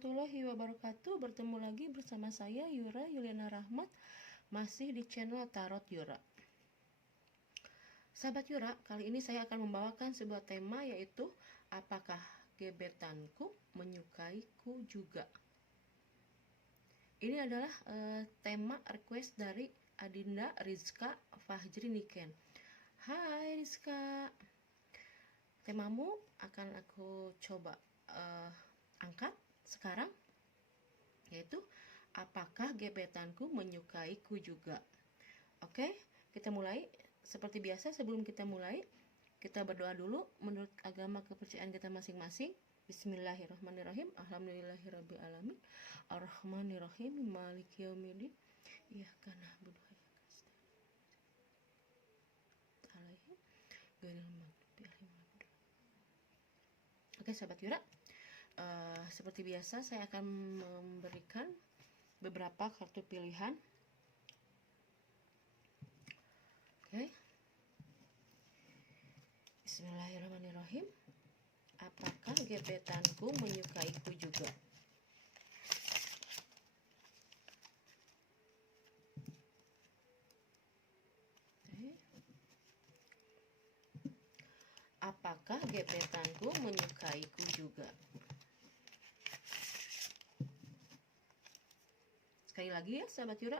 warahmatullahi wabarakatuh. Bertemu lagi bersama saya Yura Yuliana Rahmat, masih di channel Tarot Yura. Sahabat Yura, kali ini saya akan membawakan sebuah tema, yaitu apakah gebetanku menyukaiku juga. Ini adalah tema request dari Adinda Rizka Fahjri Niken. Hai Rizka, temamu akan aku coba angkat sekarang, yaitu apakah gebetanku menyukaiku juga. Oke, kita mulai. Seperti biasa, sebelum kita mulai, kita berdoa dulu menurut agama kepercayaan kita masing-masing. Bismillahirrahmanirrahim. Alhamdulillahirabbil alamin. Arrahmanirrahim. Maliki yaumiddin. Iyyaka na'budu wa iyyaka nasta'in. Ghairil maghdubi alaihim. Oke, sahabat Yura. Seperti biasa, saya akan memberikan beberapa kartu pilihan. Oke. Bismillahirrahmanirrahim. Apakah gebetanku menyukaiku juga? Oke. Apakah gebetanku menyukaiku juga? Sekali lagi ya sahabat Yura,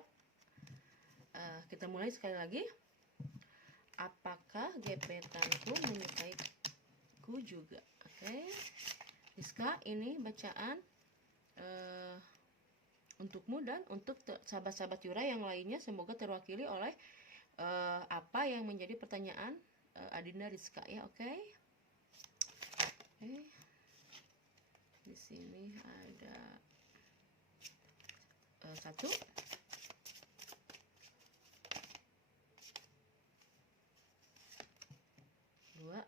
kita mulai sekali lagi. Apakah gebetanku menyukaiku juga? Oke, Rizka, ini bacaan untukmu dan untuk sahabat-sahabat Yura yang lainnya, semoga terwakili oleh apa yang menjadi pertanyaan Adinda Rizka ya. Oke. Di sini ada 1, 2, 3.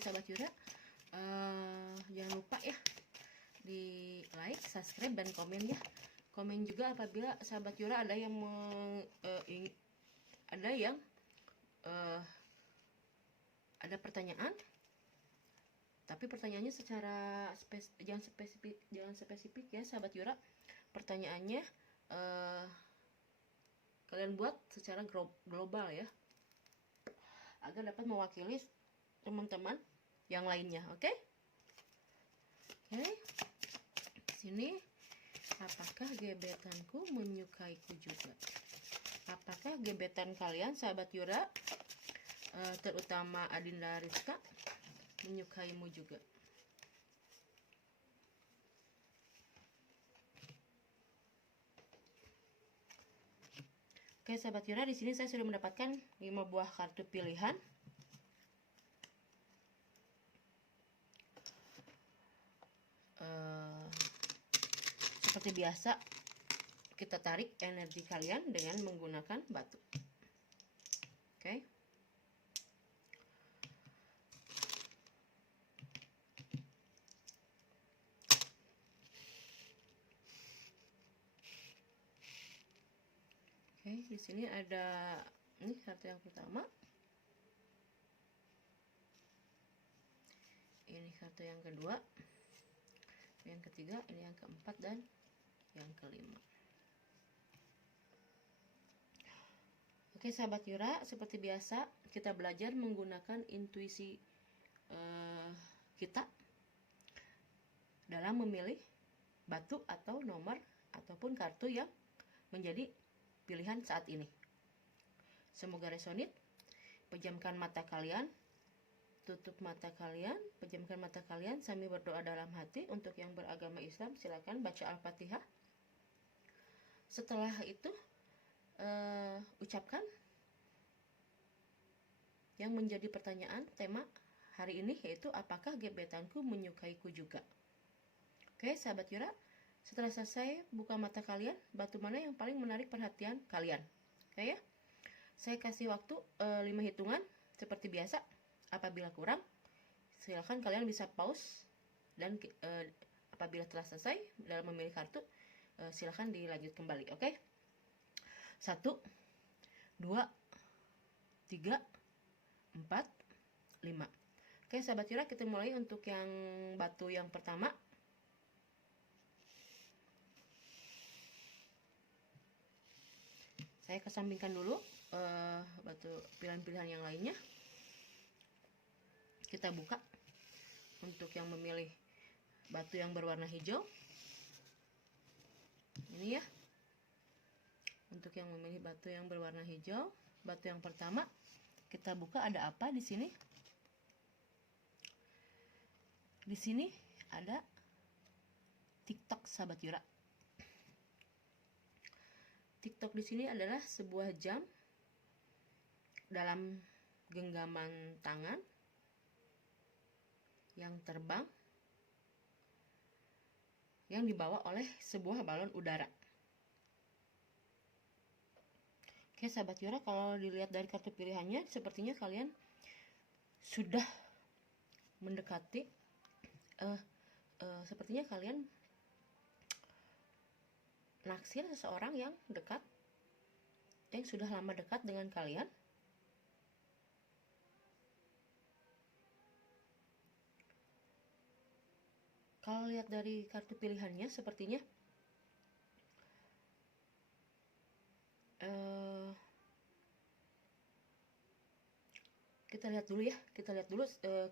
Sahabat Yura, jangan lupa ya di like, subscribe, dan komen ya. Komen juga apabila sahabat Yura ada yang ada pertanyaan, tapi pertanyaannya secara jangan spesifik ya sahabat Yura. Pertanyaannya kalian buat secara global ya, agar dapat mewakili teman-teman yang lainnya. Oke. Sini, apakah gebetanku menyukaiku juga? Apakah gebetan kalian sahabat Yura, terutama Adinda Rizka, menyukaimu juga? Oke sahabat Yura, di sini saya sudah mendapatkan 5 buah kartu pilihan. Seperti biasa, kita tarik energi kalian dengan menggunakan batu. Oke. Oke, di sini ada ini kartu yang pertama. Ini kartu yang kedua. Yang ketiga, ini yang keempat, dan yang kelima. Oke sahabat Yura, seperti biasa kita belajar menggunakan intuisi kita dalam memilih batu atau nomor ataupun kartu yang menjadi pilihan saat ini. Semoga resonate. Pejamkan mata kalian, tutup mata kalian, pejamkan mata kalian sambil berdoa dalam hati. Untuk yang beragama Islam, silakan baca Al-Fatihah. Setelah itu ucapkan yang menjadi pertanyaan tema hari ini, yaitu apakah gebetanku menyukaiku juga. Oke sahabat Yura, setelah selesai buka mata kalian, batu mana yang paling menarik perhatian kalian? Oke ya, saya kasih waktu 5 hitungan seperti biasa. Apabila kurang, silakan kalian bisa pause dan apabila telah selesai dalam memilih kartu, silahkan dilanjut kembali. Oke? 1, 2, 3, 4, 5. Oke, sahabat Yura, kita mulai untuk yang batu yang pertama. Saya kesampingkan dulu batu pilihan-pilihan yang lainnya. Kita buka untuk yang memilih batu yang berwarna hijau. Ini ya. Untuk yang memilih batu yang berwarna hijau, batu yang pertama, kita buka ada apa di sini? Di sini ada TikTok, sahabat Yura. TikTok di sini adalah sebuah jam dalam genggaman tangan yang terbang, yang dibawa oleh sebuah balon udara. Oke, sahabat Yura, kalau dilihat dari kartu pilihannya, sepertinya kalian sudah mendekati, sepertinya kalian naksir seseorang yang dekat, yang sudah lama dekat dengan kalian. Kalau lihat dari kartu pilihannya, sepertinya kita lihat dulu ya, kita lihat dulu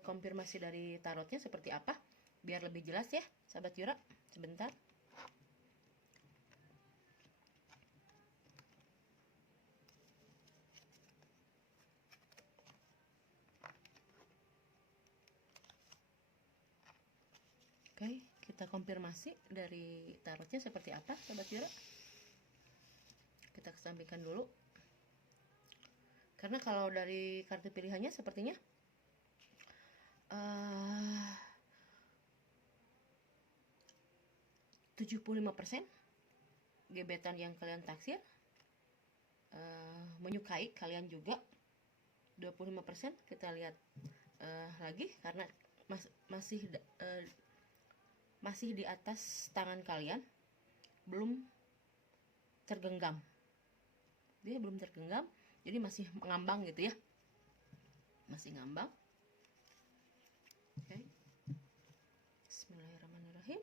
konfirmasi dari tarotnya seperti apa, biar lebih jelas ya, sahabat Yura. Sebentar. Oke, kita konfirmasi dari tarotnya seperti apa, sahabat Yura. Kita kesampingkan dulu. Karena kalau dari kartu pilihannya sepertinya 75% gebetan yang kalian taksir menyukai kalian juga. 25% kita lihat lagi, karena masih di atas tangan kalian, belum tergenggam. Dia belum tergenggam, jadi masih ngambang gitu ya, masih ngambang. Oke. Bismillahirrahmanirrahim.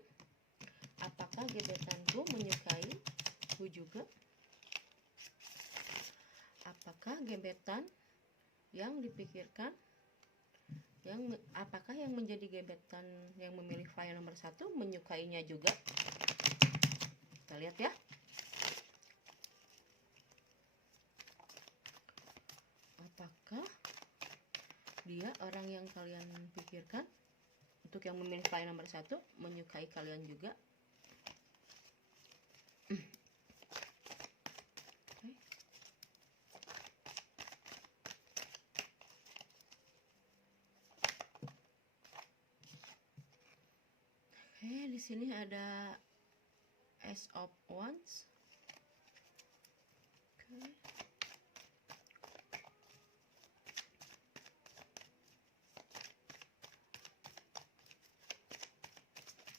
Apakah gebetanku menyukaiku juga? Apakah gebetan yang dipikirkan, apakah yang menjadi gebetan yang memilih file nomor 1 menyukainya juga? Kita lihat ya. Apakah dia orang yang kalian pikirkan, untuk yang memilih file nomor 1 menyukai kalian juga? Oke, di sini ada Ace of Wands. Oke.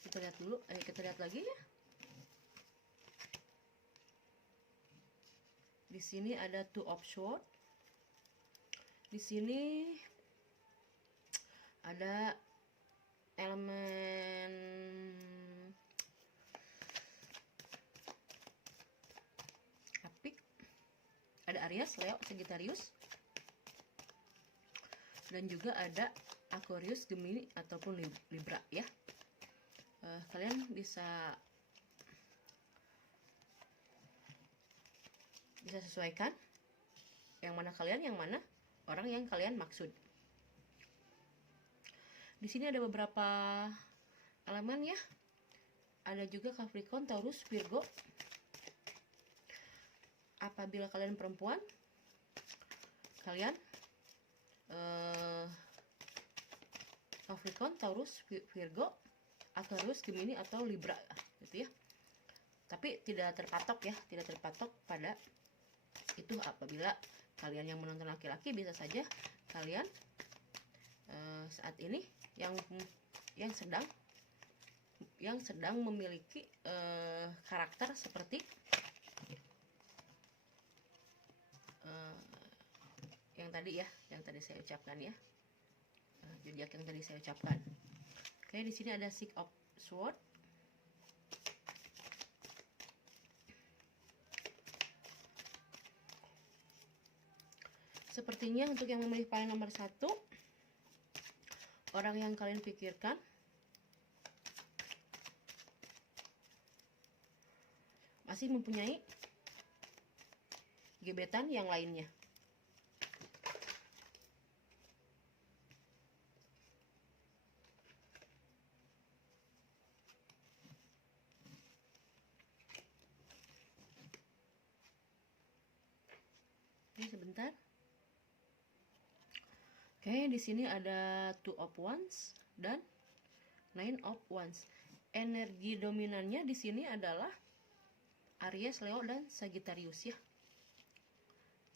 Kita lihat dulu, kita lihat lagi ya. Di sini ada Two of Swords. Di sini ada elemen api, ada Aries, Leo, Sagittarius, dan juga ada Aquarius, Gemini ataupun Libra ya. Kalian bisa sesuaikan yang mana kalian, yang mana orang yang kalian maksud. Di sini ada beberapa elemen ya. Ada juga Capricorn, Taurus, Virgo. Apabila kalian perempuan, kalian Capricorn, Taurus, Virgo, Aquarius, Gemini atau Libra gitu ya. Tapi tidak terpatok ya, tidak terpatok pada itu. Apabila kalian yang menonton laki-laki, bisa saja kalian saat ini yang sedang yang sedang memiliki karakter seperti yang tadi ya, yang tadi saya ucapkan ya, zodiak yang tadi saya ucapkan. Oke, di sini ada Six of Swords. Sepertinya untuk yang memilih paling nomor 1, orang yang kalian pikirkan masih mempunyai gebetan yang lainnya. Ini sebentar. Oke, di sini ada Two of Wands dan Nine of Wands. Energi dominannya di sini adalah Aries, Leo, dan Sagittarius ya.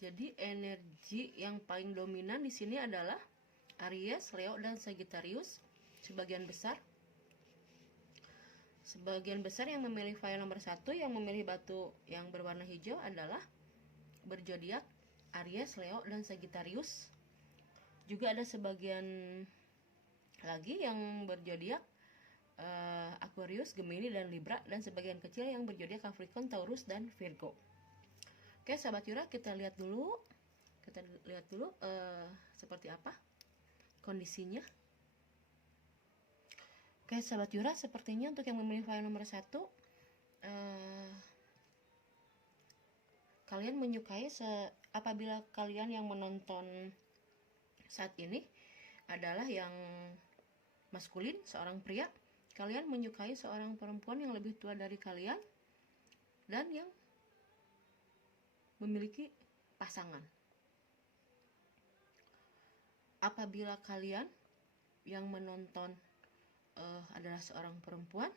Jadi energi yang paling dominan di sini adalah Aries, Leo, dan Sagittarius. Sebagian besar yang memilih file nomor 1, yang memilih batu yang berwarna hijau adalah berzodiak Aries, Leo, dan Sagittarius. Juga ada sebagian lagi yang berzodiak Aquarius, Gemini, dan Libra, dan sebagian kecil yang berzodiak Capricorn, Taurus, dan Virgo. Oke, sahabat Yura, kita lihat dulu seperti apa kondisinya. Oke, sahabat Yura, sepertinya untuk yang memilih file nomor 1, kalian menyukai apabila kalian yang menonton saat ini adalah yang maskulin, seorang pria, kalian menyukai seorang perempuan yang lebih tua dari kalian dan yang memiliki pasangan. Apabila kalian yang menonton adalah seorang perempuan,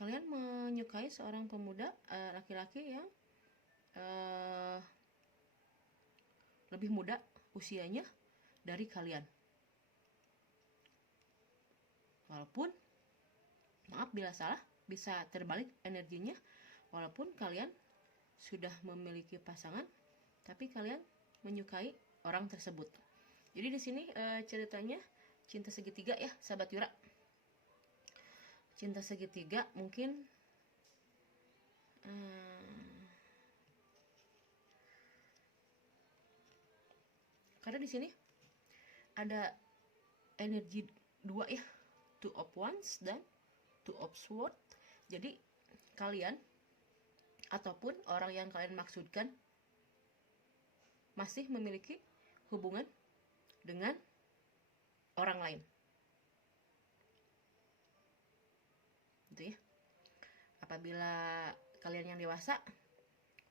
kalian menyukai seorang pemuda, laki-laki yang lebih muda usianya dari kalian. Walaupun, maaf bila salah, bisa terbalik energinya. Walaupun kalian sudah memiliki pasangan, tapi kalian menyukai orang tersebut. Jadi di sini ceritanya cinta segitiga ya, sahabat Yura. Cinta segitiga mungkin karena di sini ada energi 2 ya, Two of Wands dan Two of Swords. Jadi kalian ataupun orang yang kalian maksudkan masih memiliki hubungan dengan orang lain. Gitu ya. Apabila kalian yang dewasa,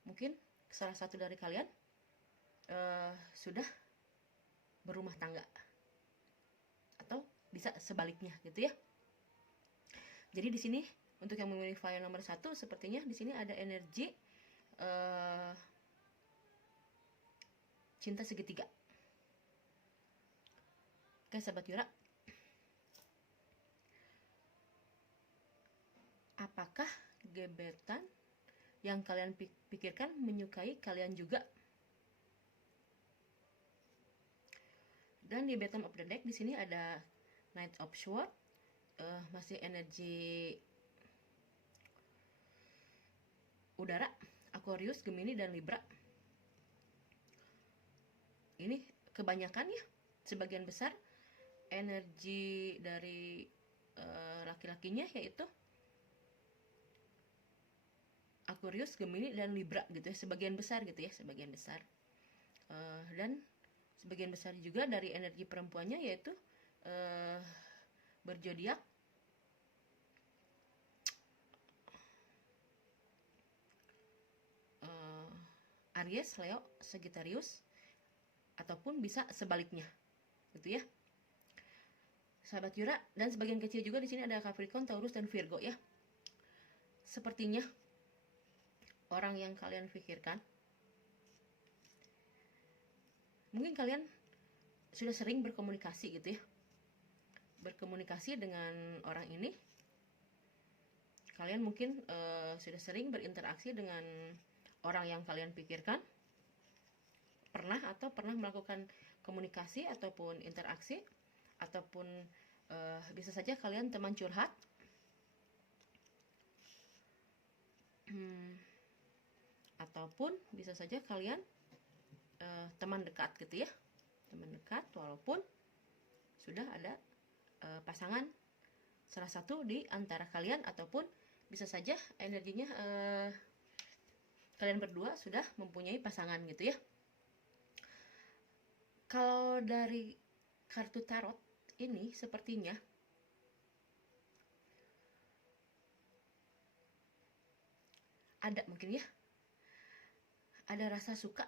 mungkin salah satu dari kalian sudah berumah tangga, atau bisa sebaliknya gitu ya. Jadi di sini untuk yang memilih file nomor 1, sepertinya di sini ada energi cinta segitiga. Oke, sahabat Yura, apakah gebetan yang kalian pikirkan menyukai kalian juga? Dan di bottom of the deck di sini ada Knight of Swords, masih energi udara, Aquarius, Gemini, dan Libra. Ini kebanyakan ya, sebagian besar energi dari laki-lakinya yaitu Aquarius, Gemini, dan Libra gitu ya, sebagian besar gitu ya, sebagian besar. Dan sebagian besar juga dari energi perempuannya yaitu berzodiak Aries, Leo, Sagittarius, ataupun bisa sebaliknya gitu ya, sahabat Yura. Dan sebagian kecil juga di sini ada Capricorn, Taurus, dan Virgo ya. Sepertinya orang yang kalian pikirkan, mungkin kalian sudah sering berkomunikasi gitu ya, berkomunikasi dengan orang ini, kalian mungkin sudah sering berinteraksi dengan orang yang kalian pikirkan, pernah melakukan komunikasi ataupun interaksi, ataupun bisa saja kalian teman curhat, ataupun bisa saja kalian teman dekat gitu ya, teman dekat walaupun sudah ada pasangan salah satu di antara kalian, ataupun bisa saja energinya kalian berdua sudah mempunyai pasangan gitu ya. Kalau dari kartu tarot ini sepertinya ada mungkin ya, ada rasa suka,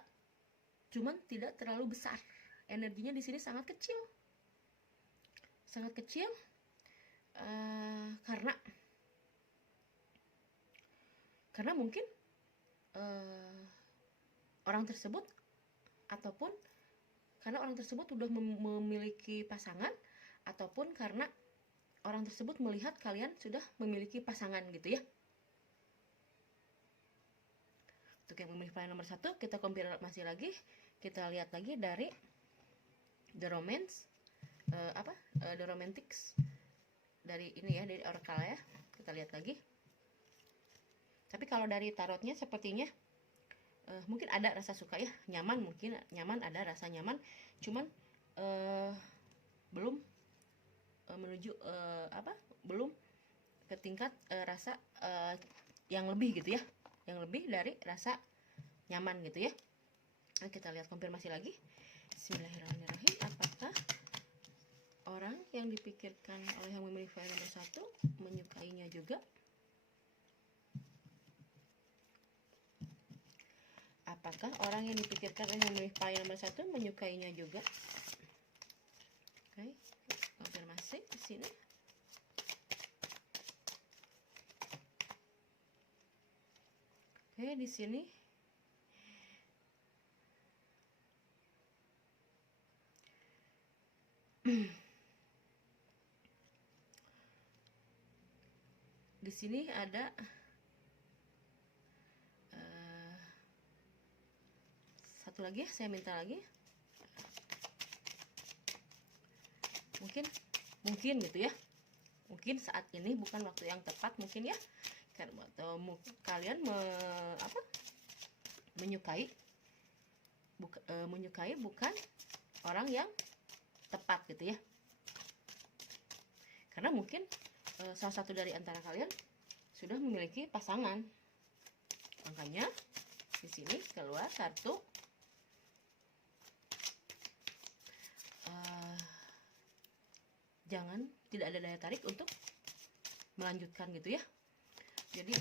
cuman tidak terlalu besar. Energinya di sini sangat kecil, karena mungkin orang tersebut, ataupun karena orang tersebut sudah memiliki pasangan, ataupun karena orang tersebut melihat kalian sudah memiliki pasangan gitu ya. Untuk yang memilih pilihan nomor 1, kita konfirmasi lagi, kita lihat lagi dari The Romance, The Romantics, dari ini ya, dari Oracle ya. Kita lihat lagi. Tapi kalau dari tarotnya sepertinya mungkin ada rasa suka ya, nyaman, mungkin nyaman, ada rasa nyaman, cuman belum menuju belum ke tingkat rasa yang lebih gitu ya, yang lebih dari rasa nyaman gitu ya. Nah, kita lihat konfirmasi lagi. Bismillahirrahmanirrahim. Apakah orang yang dipikirkan oleh yang memilih file nomor 1 menyukainya juga? Apakah orang yang dipikirkan oleh yang memilih file nomor 1 menyukainya juga? Oke, konfirmasi di sini. Oke, di sini di sini ada satu lagi ya, saya minta lagi. Mungkin gitu ya. Mungkin saat ini bukan waktu yang tepat mungkin ya. Atau kalian menyukai bukan orang yang tepat gitu ya. Karena mungkin salah satu dari antara kalian sudah memiliki pasangan. Makanya di sini keluar kartu tidak ada daya tarik untuk melanjutkan gitu ya. Jadi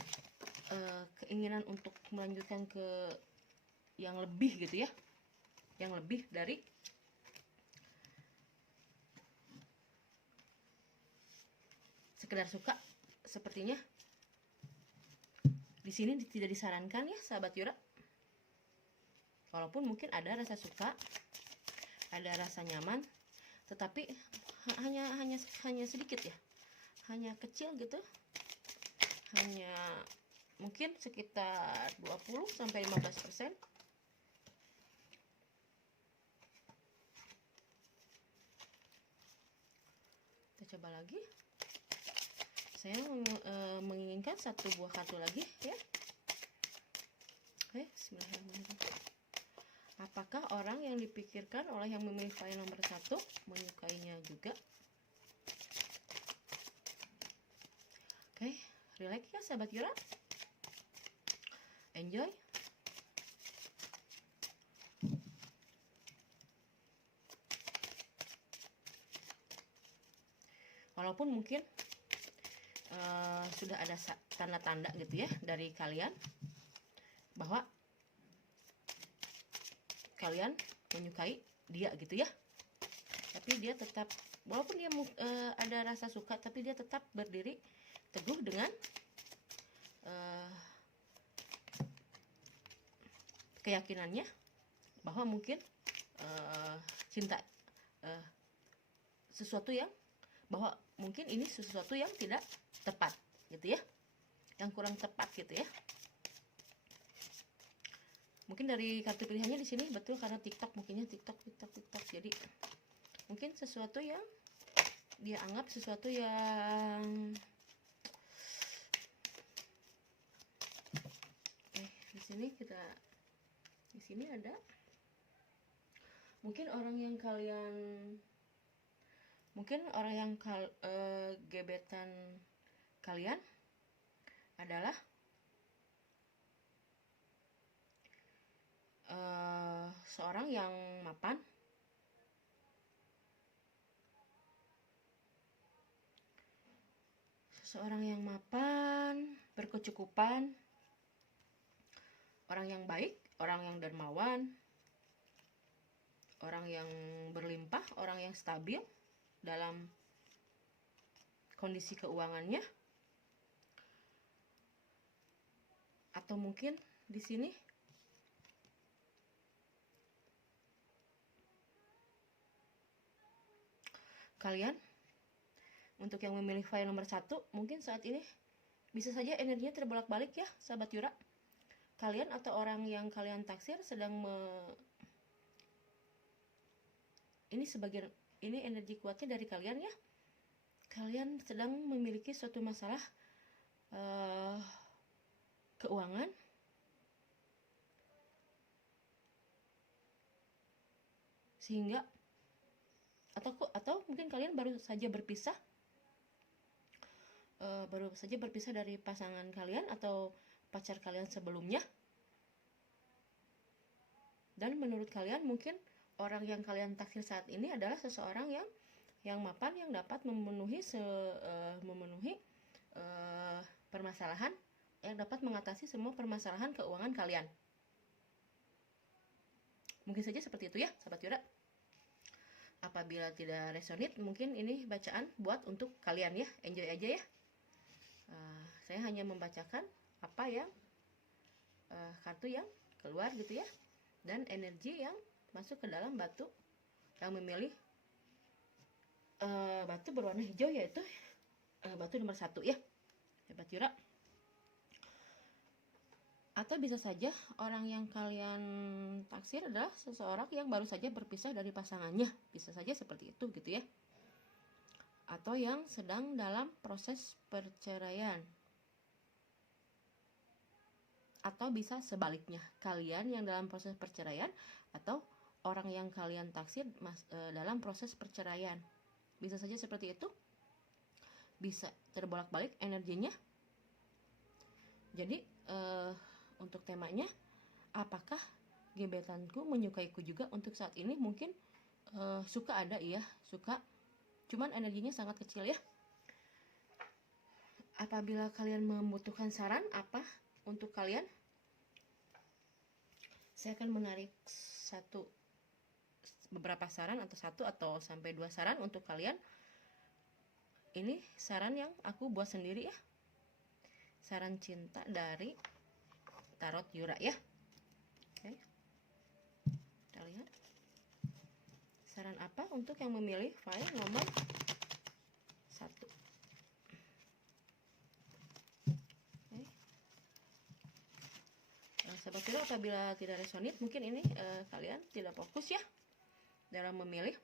keinginan untuk melanjutkan ke yang lebih gitu ya, yang lebih dari sekedar suka, sepertinya di sini tidak disarankan ya sahabat Yura. Walaupun mungkin ada rasa suka, ada rasa nyaman, tetapi hanya sedikit ya, hanya kecil gitu, hanya mungkin sekitar 20-15%. Kita coba lagi. Saya menginginkan satu buah kartu lagi ya. Oke, bismillahirrahmanirrahim. Apakah orang yang dipikirkan oleh yang memilih file nomor 1 menyukainya juga? Oke, relax ya sahabat Yura. Enjoy. Walaupun mungkin sudah ada tanda-tanda gitu ya dari kalian bahwa kalian menyukai dia gitu ya, tapi dia tetap, walaupun dia ada rasa suka, tapi dia tetap berdiri teguh dengan keyakinannya bahwa mungkin cinta sesuatu yang, bahwa mungkin ini sesuatu yang tidak tepat gitu ya. yang kurang tepat gitu ya. Mungkin dari kartu pilihannya di sini betul, karena TikTok, mungkinnya TikTok. Jadi mungkin sesuatu yang dia anggap sesuatu yang di sini ada mungkin orang yang gebetan kalian adalah seorang yang mapan, berkecukupan, orang yang baik, orang yang dermawan, orang yang berlimpah, orang yang stabil dalam kondisi keuangannya. Atau mungkin di sini kalian, untuk yang memilih file nomor 1, mungkin saat ini bisa saja energinya terbolak-balik ya sahabat Yura. Kalian atau orang yang kalian taksir sedang ini energi kuatnya dari kalian ya. Kalian sedang memiliki suatu masalah keuangan, sehingga atau mungkin kalian baru saja berpisah dari pasangan kalian atau pacar kalian sebelumnya. Dan menurut kalian mungkin orang yang kalian taksir saat ini adalah seseorang yang mapan, yang dapat memenuhi permasalahan, yang dapat mengatasi semua permasalahan keuangan kalian. Mungkin saja seperti itu ya sahabat Yura. Apabila tidak resonate, mungkin ini bacaan buat untuk kalian ya, enjoy aja ya. Saya hanya membacakan apa yang kartu yang keluar gitu ya, dan energi yang masuk ke dalam batu yang memilih batu berwarna hijau, yaitu batu nomor 1 ya sahabat Yura. Atau bisa saja orang yang kalian taksir adalah seseorang yang baru saja berpisah dari pasangannya, bisa saja seperti itu gitu ya. Atau yang sedang dalam proses perceraian. Atau bisa sebaliknya, kalian yang dalam proses perceraian atau orang yang kalian taksir dalam proses perceraian. Bisa saja seperti itu. Bisa terbolak-balik energinya. Jadi untuk temanya, apakah gebetanku menyukaiku juga untuk saat ini? Mungkin suka ada, iya suka, cuman energinya sangat kecil ya. Apabila kalian membutuhkan saran apa untuk kalian, saya akan menarik beberapa saran, atau 1 atau sampai 2 saran untuk kalian. Ini saran yang aku buat sendiri ya, saran cinta dari Tarot Yura ya. Oke, kita lihat saran apa untuk yang memilih file nomor 1. Oke. Sahabat Yura, apabila tidak resonate, mungkin ini kalian tidak fokus ya dalam memilih.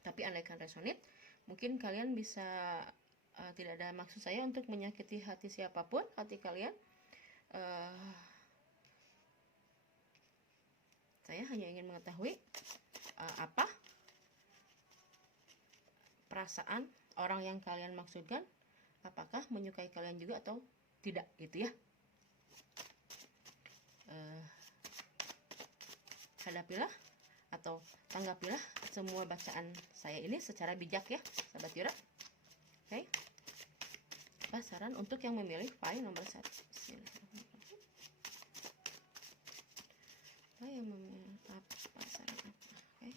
Tapi andaikan resonate, mungkin kalian bisa, tidak ada maksud saya untuk menyakiti hati siapapun, hati kalian. Saya hanya ingin mengetahui apa perasaan orang yang kalian maksudkan, apakah menyukai kalian juga atau tidak gitu ya. Hadapilah atau tanggapilah semua bacaan saya ini secara bijak ya sahabat Yura. Oke. Apa saran untuk yang memilih file nomor 1? Apa yang memilih apa saran apa? Oke.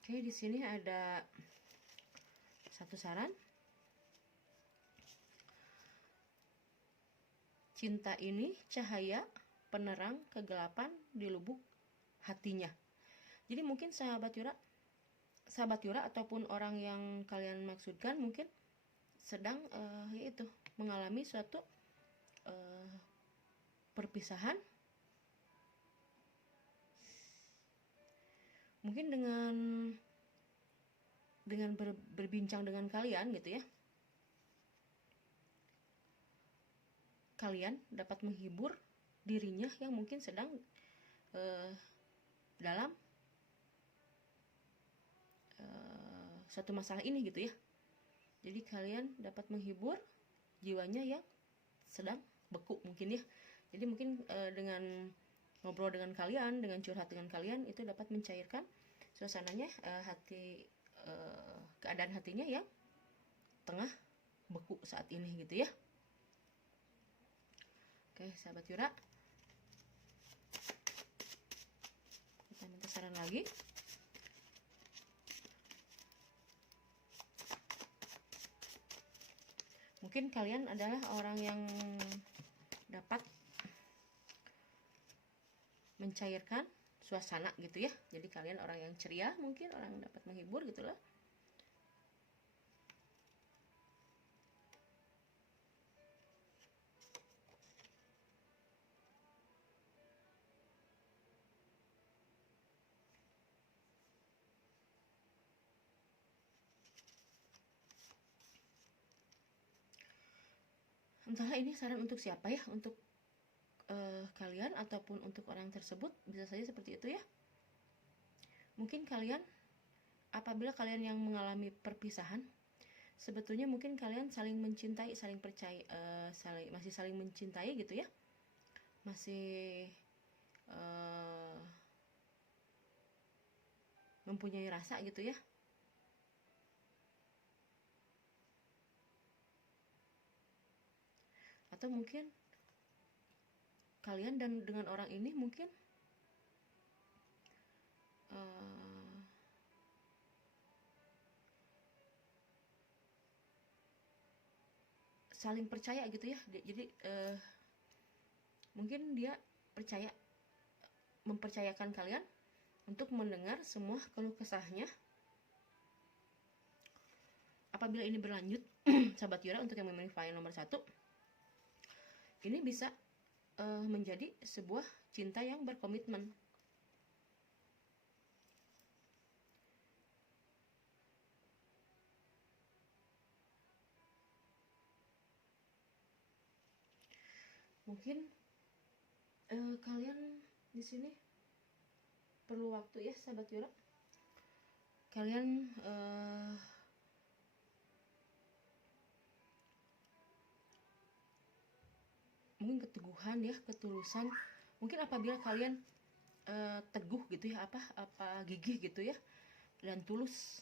Oke, di sini ada 1 saran. Cinta ini cahaya penerang kegelapan di lubuk hatinya. Jadi mungkin sahabat Yura ataupun orang yang kalian maksudkan mungkin sedang yaitu mengalami suatu perpisahan, mungkin dengan berbincang dengan kalian gitu ya, kalian dapat menghibur dirinya yang mungkin sedang dalam suatu masalah ini gitu ya. Jadi kalian dapat menghibur jiwanya yang sedang beku mungkin ya. Jadi mungkin dengan ngobrol dengan kalian, dengan curhat dengan kalian, itu dapat mencairkan suasananya, keadaan hatinya yang tengah beku saat ini gitu ya. Oke sahabat Yura, kita minta saran lagi. Mungkin kalian adalah orang yang dapat mencairkan suasana gitu ya. Jadi kalian orang yang ceria, mungkin orang yang dapat menghibur gitu loh. Entahlah ini saran untuk siapa ya, untuk kalian ataupun untuk orang tersebut, bisa saja seperti itu ya. Mungkin kalian, apabila kalian yang mengalami perpisahan, sebetulnya mungkin kalian saling mencintai, saling percaya, masih saling mencintai gitu ya, masih mempunyai rasa gitu ya. Atau mungkin kalian dan dengan orang ini mungkin saling percaya gitu ya. Jadi mungkin dia mempercayakan kalian untuk mendengar semua keluh kesahnya. Apabila ini berlanjut, sahabat Yura, untuk yang memilih file nomor 1, ini bisa menjadi sebuah cinta yang berkomitmen. Mungkin kalian di sini perlu waktu ya sahabat Yura. Kalian mungkin keteguhan ya, ketulusan. Mungkin apabila kalian teguh gitu ya, apa gigih gitu ya, dan tulus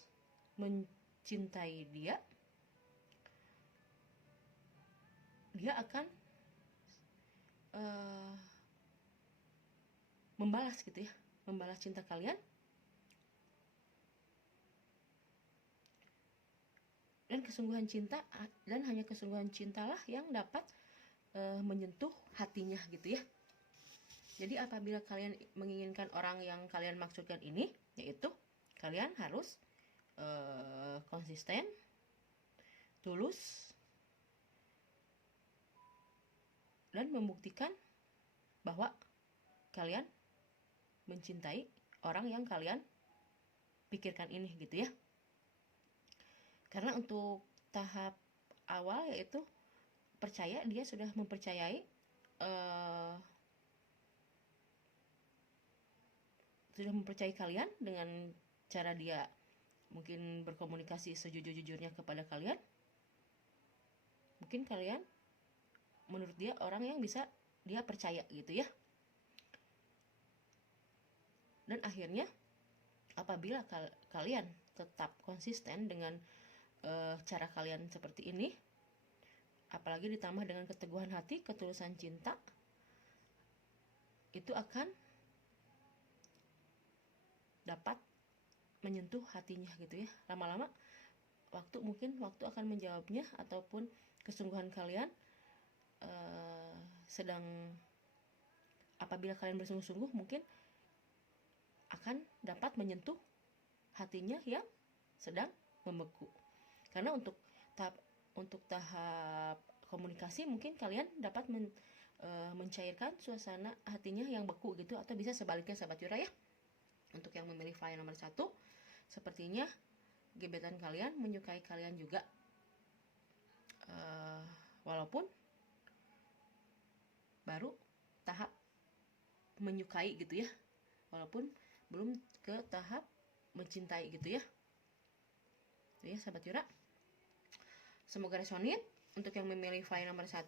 mencintai dia akan membalas gitu ya, membalas cinta kalian. Dan kesungguhan cinta, dan hanya kesungguhan cintalah yang dapat menyentuh hatinya gitu ya. Jadi apabila kalian menginginkan orang yang kalian maksudkan ini, yaitu kalian harus konsisten, tulus, dan membuktikan bahwa kalian mencintai orang yang kalian pikirkan ini gitu ya. Karena untuk tahap awal yaitu percaya, dia sudah mempercayai, kalian dengan cara dia mungkin berkomunikasi sejujur-jujurnya kepada kalian. Mungkin kalian menurut dia orang yang bisa dia percaya gitu ya. Dan akhirnya apabila kalian tetap konsisten dengan cara kalian seperti ini, apalagi ditambah dengan keteguhan hati, ketulusan cinta, itu akan dapat menyentuh hatinya gitu ya. Lama-lama waktu akan menjawabnya, ataupun kesungguhan kalian sedang apabila kalian bersungguh-sungguh mungkin akan dapat menyentuh hatinya yang sedang membeku. Karena untuk tahap komunikasi mungkin kalian dapat mencairkan suasana hatinya yang beku gitu, atau bisa sebaliknya sahabat Yura ya. Untuk yang memilih file nomor 1, sepertinya gebetan kalian menyukai kalian juga, walaupun baru tahap menyukai gitu ya, walaupun belum ke tahap mencintai gitu ya. Itu ya sahabat Yura. Semoga resonate. Untuk yang memilih file nomor 1,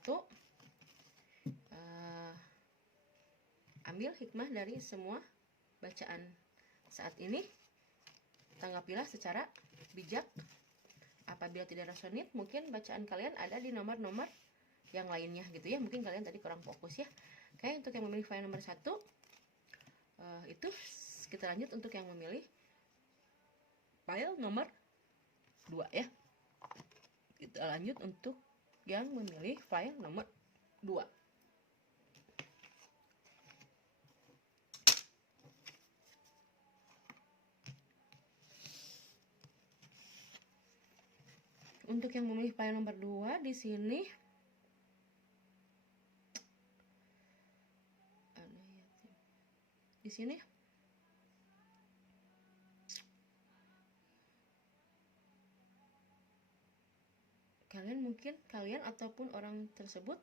ambil hikmah dari semua bacaan saat ini, tanggapilah secara bijak. Apabila tidak resonate, mungkin bacaan kalian ada di nomor-nomor yang lainnya gitu ya, mungkin kalian tadi kurang fokus ya. Oke, untuk yang memilih file nomor 1, itu kita lanjut untuk yang memilih file nomor 2 ya. Kita lanjut untuk yang memilih file nomor 2. Untuk yang memilih file nomor 2 di sini kalian ataupun orang tersebut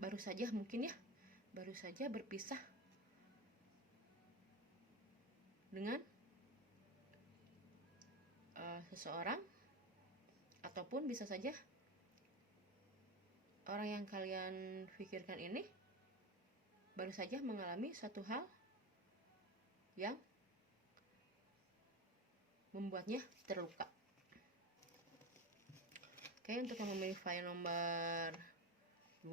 baru saja berpisah dengan seseorang, ataupun bisa saja orang yang kalian pikirkan ini baru saja mengalami suatu hal yang membuatnya terluka. Oke, untuk yang memilih file nomor 2,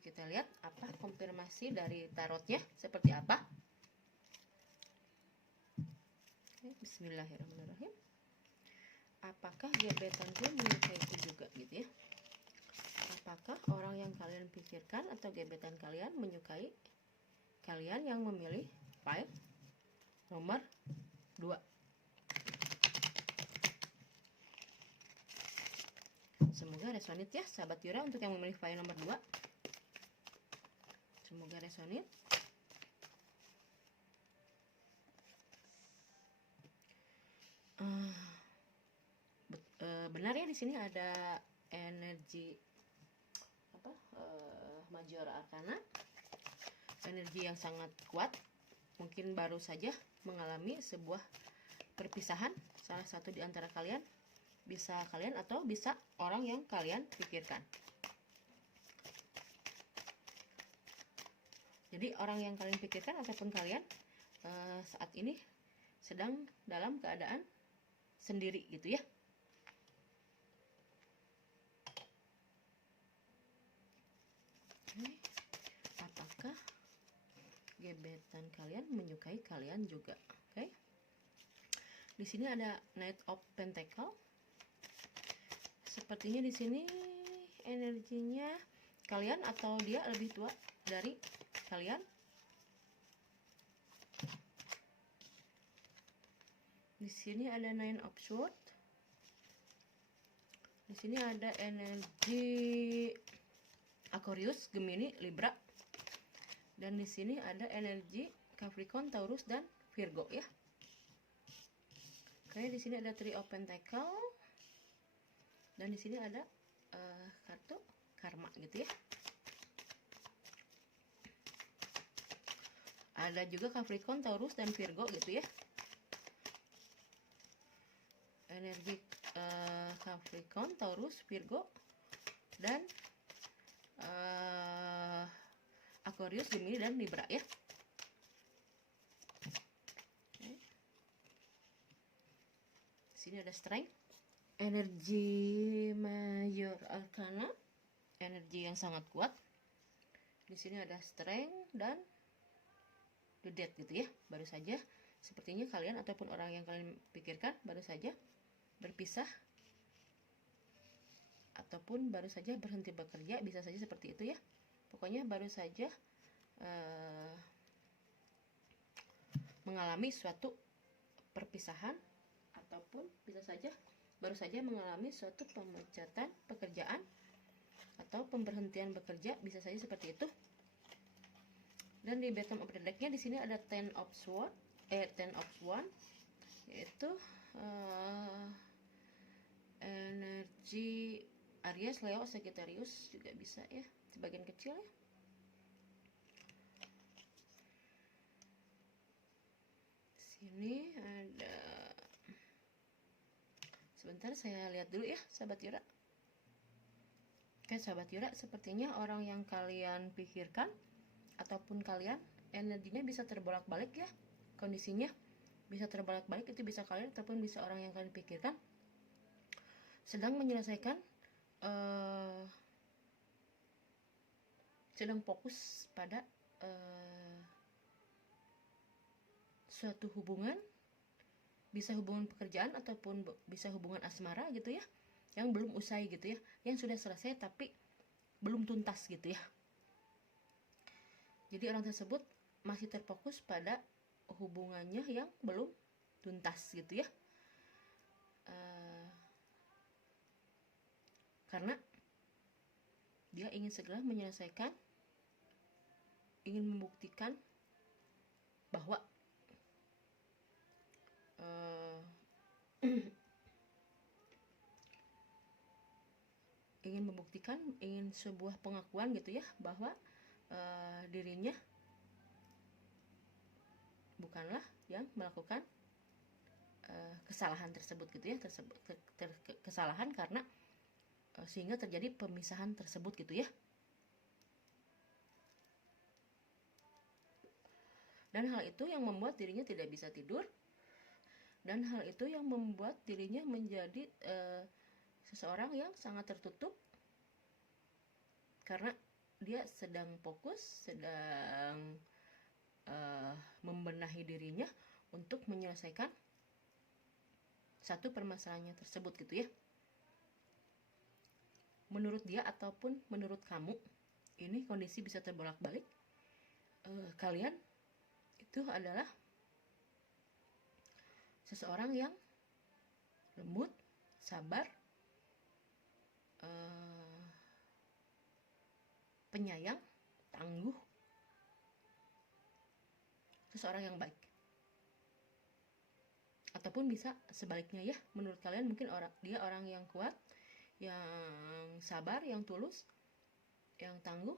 kita lihat apa konfirmasi dari tarotnya seperti apa. Oke, bismillahirrahmanirrahim. Apakah gebetanku menyukaiku juga gitu ya? Apakah orang yang kalian pikirkan atau gebetan kalian menyukai kalian yang memilih file nomor 2? Semoga resonate ya sahabat Yura untuk yang memilih file nomor 2. Semoga resonate. Benar ya, di sini ada energi Major Arcana, energi yang sangat kuat. Mungkin baru saja mengalami sebuah perpisahan salah satu di antara kalian, bisa kalian atau bisa orang yang kalian pikirkan. Jadi orang yang kalian pikirkan ataupun kalian saat ini sedang dalam keadaan sendiri gitu ya. Apakah gebetan kalian menyukai kalian juga? Oke. Di sini ada Knight of Pentacle. Sepertinya di sini energinya kalian atau dia lebih tua dari kalian. Di sini ada Nine of Swords. Di sini ada energi Aquarius, Gemini, Libra. Dan di sini ada energi Capricorn, Taurus, dan Virgo ya. Oke, di sini ada Three of Pentacle. Dan di sini ada kartu karma gitu ya. Ada juga Capricorn, Taurus, dan Virgo gitu ya. Energi Capricorn, Taurus, Virgo, dan Aquarius, Gemini, dan Libra ya. Okay. Sini ada Strength, energi Major Arcana, energi yang sangat kuat. Di sini ada Strength dan The Death gitu ya. Baru saja sepertinya kalian ataupun orang yang kalian pikirkan baru saja berpisah ataupun baru saja berhenti bekerja, bisa saja seperti itu ya. Pokoknya baru saja mengalami suatu perpisahan, ataupun bisa saja baru saja mengalami suatu pemecatan pekerjaan atau pemberhentian bekerja, bisa saja seperti itu. Dan di bottom of the deck-nya di sini ada Ten of Wands, yaitu energi Aries, Leo, Sagittarius juga bisa ya, sebagian kecil ya. Sini ada, sebentar saya lihat dulu ya sahabat Yura. Oke sahabat Yura, sepertinya orang yang kalian pikirkan ataupun kalian energinya bisa terbolak-balik ya, kondisinya bisa terbolak-balik. Itu bisa kalian ataupun bisa orang yang kalian pikirkan sedang menyelesaikan, sedang fokus pada suatu hubungan, bisa hubungan pekerjaan ataupun bisa hubungan asmara gitu ya, yang belum usai gitu ya, yang sudah selesai tapi belum tuntas gitu ya. Jadi orang tersebut masih terfokus pada hubungannya yang belum tuntas gitu ya, karena dia ingin segera menyelesaikan, ingin membuktikan bahwa ingin sebuah pengakuan gitu ya, bahwa dirinya bukanlah yang melakukan kesalahan tersebut gitu ya, kesalahan karena sehingga terjadi pemisahan tersebut gitu ya. Dan hal itu yang membuat dirinya tidak bisa tidur, dan hal itu yang membuat dirinya menjadi seseorang yang sangat tertutup, karena dia sedang fokus, sedang membenahi dirinya untuk menyelesaikan satu permasalahannya tersebut gitu ya. Menurut dia ataupun menurut kamu, ini kondisi bisa terbolak-balik. Kalian itu adalah seseorang yang lembut, sabar, penyayang, tangguh, seseorang yang baik. Ataupun bisa sebaliknya ya, menurut kalian mungkin dia orang yang kuat, yang sabar, yang tulus, yang tangguh,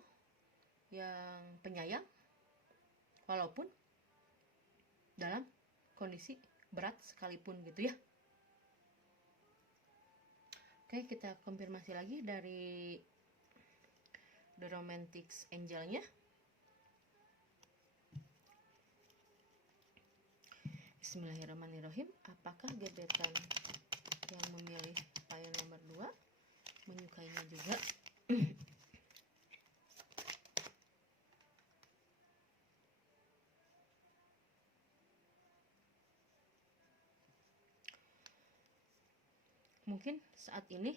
yang penyayang, walaupun dalam kondisi berat sekalipun gitu ya. Oke, kita konfirmasi lagi dari The Romantic Angel-nya. Bismillahirrahmanirrahim. Apakah gebetan yang memilih pile nomor 2 menyukainya juga? Mungkin saat ini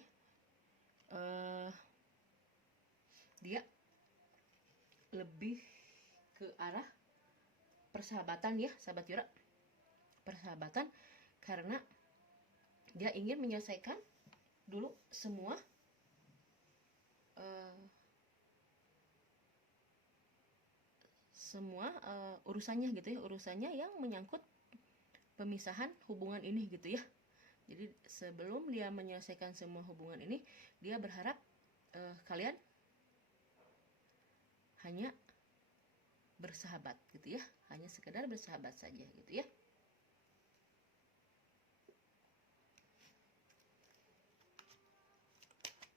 dia lebih ke arah persahabatan ya sahabat Yura, persahabatan, karena dia ingin menyelesaikan dulu semua urusannya gitu ya, urusannya yang menyangkut pemisahan hubungan ini gitu ya. Jadi sebelum dia menyelesaikan semua hubungan ini, dia berharap kalian hanya bersahabat gitu ya, hanya sekedar bersahabat saja gitu ya.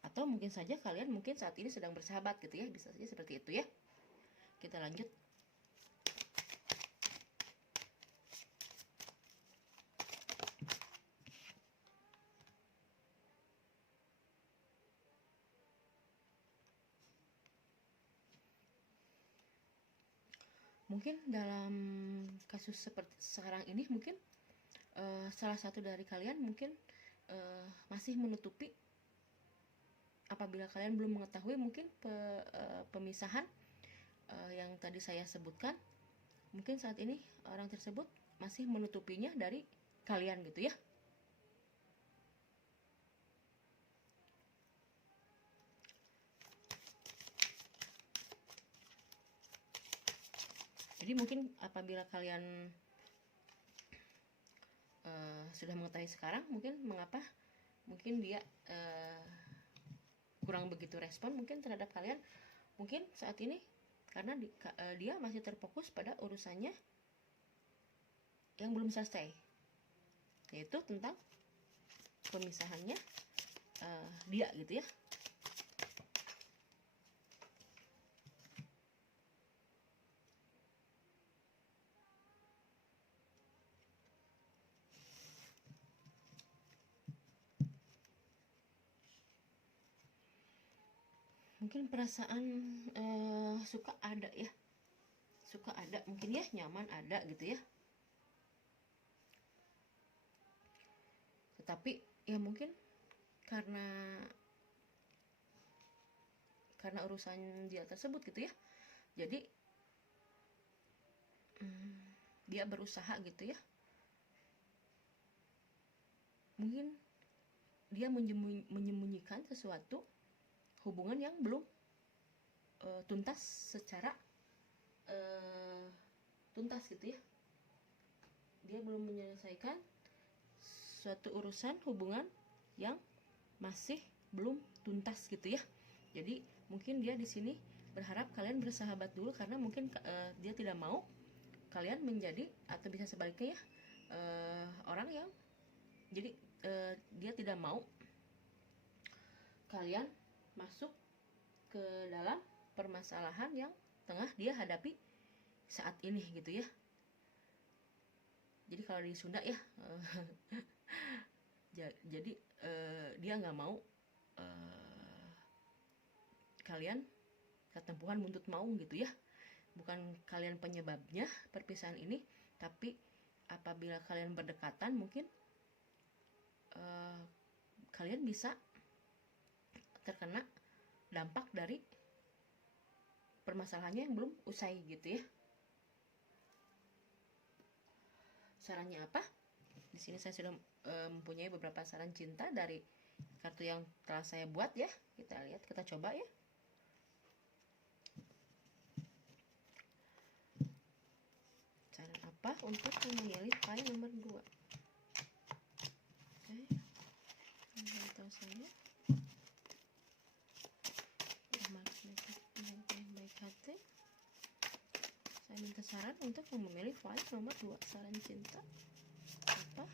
Atau mungkin saja kalian mungkin saat ini sedang bersahabat gitu ya, bisa saja seperti itu ya. Kita lanjut. Mungkin dalam kasus seperti sekarang ini, mungkin salah satu dari kalian mungkin masih menutupi apabila kalian belum mengetahui mungkin pemisahan yang tadi saya sebutkan, mungkin saat ini orang tersebut masih menutupinya dari kalian gitu ya. Jadi mungkin apabila kalian sudah mengetahui sekarang, mungkin mengapa mungkin dia kurang begitu respon mungkin terhadap kalian, mungkin saat ini karena dia masih terfokus pada urusannya yang belum selesai, yaitu tentang pemisahannya dia gitu ya. Mungkin perasaan suka ada ya, suka ada mungkin ya, nyaman ada gitu ya. Tetapi ya mungkin karena urusan dia tersebut gitu ya, jadi dia berusaha gitu ya, mungkin dia menyembunyikan sesuatu hubungan yang belum tuntas secara tuntas gitu ya. Dia belum menyelesaikan suatu urusan hubungan yang masih belum tuntas gitu ya. Jadi mungkin dia di sini berharap kalian bersahabat dulu, karena mungkin dia tidak mau kalian menjadi, atau bisa sebaliknya ya, orang yang jadi dia tidak mau kalian masuk ke dalam permasalahan yang tengah dia hadapi saat ini gitu ya. Jadi kalau di Sunda ya jadi dia nggak mau kalian ketempuhan buntut maung gitu ya. Bukan kalian penyebabnya perpisahan ini, tapi apabila kalian berdekatan mungkin kalian bisa terkena dampak dari permasalahannya yang belum usai gitu ya. Sarannya apa? Di sini saya sudah mempunyai beberapa saran cinta dari kartu yang telah saya buat ya. Kita lihat, kita coba ya. Saran apa untuk memilih file nomor 2? Oke. Tahu saya. Baik hati. Saya minta saran untuk memilih file nomor 2. Saran cinta apa?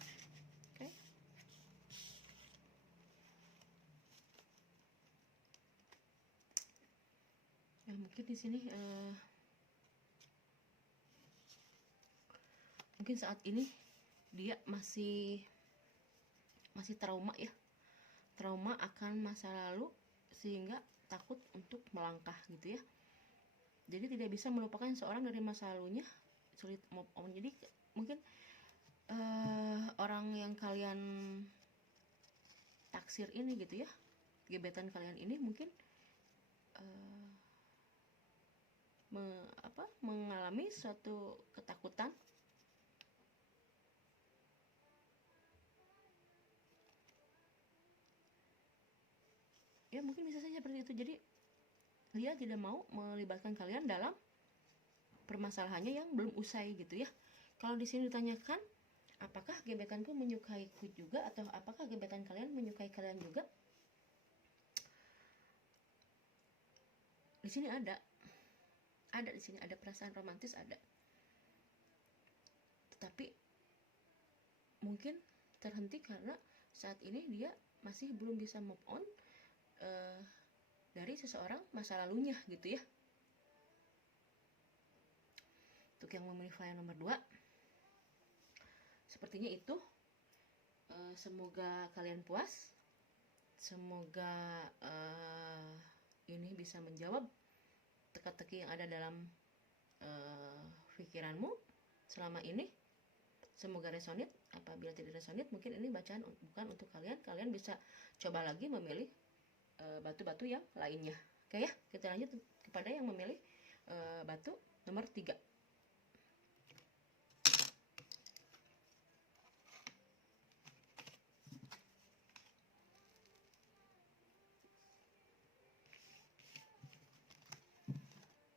Oke. Ya mungkin di sini mungkin saat ini dia masih trauma ya, trauma akan masa lalu sehingga takut untuk melangkah gitu ya. Jadi tidak bisa melupakan seorang dari masa lalunya, sulit move on. Jadi mungkin orang yang kalian taksir ini gitu ya, gebetan kalian ini mungkin mengalami suatu ketakutan ya, mungkin bisa saja seperti itu. Jadi dia tidak mau melibatkan kalian dalam permasalahannya yang belum usai gitu ya. Kalau di sini ditanyakan apakah gebetanku menyukaiku juga, atau apakah gebetan kalian menyukai kalian juga, di sini ada di sini ada perasaan romantis, ada, tetapi mungkin terhenti karena saat ini dia masih belum bisa move on dari seseorang masa lalunya gitu ya. Untuk yang memilih file nomor 2, sepertinya itu. Semoga kalian puas, semoga ini bisa menjawab teka-teki yang ada dalam pikiranmu selama ini. Semoga resonate. Apabila tidak resonate, mungkin ini bacaan bukan untuk kalian. Kalian bisa coba lagi memilih batu-batu yang lainnya. Oke ya, kita lanjut kepada yang memilih batu nomor 3.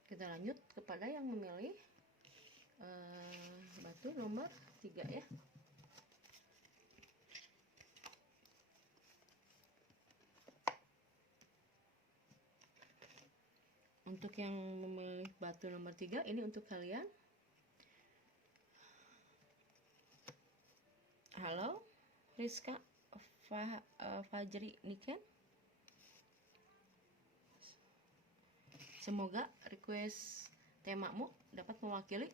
Kita lanjut kepada yang memilih batu nomor 3 ya. Untuk yang memilih batu nomor 3 ini untuk kalian. Halo Rizka Fajri Niken. Semoga request temamu dapat mewakili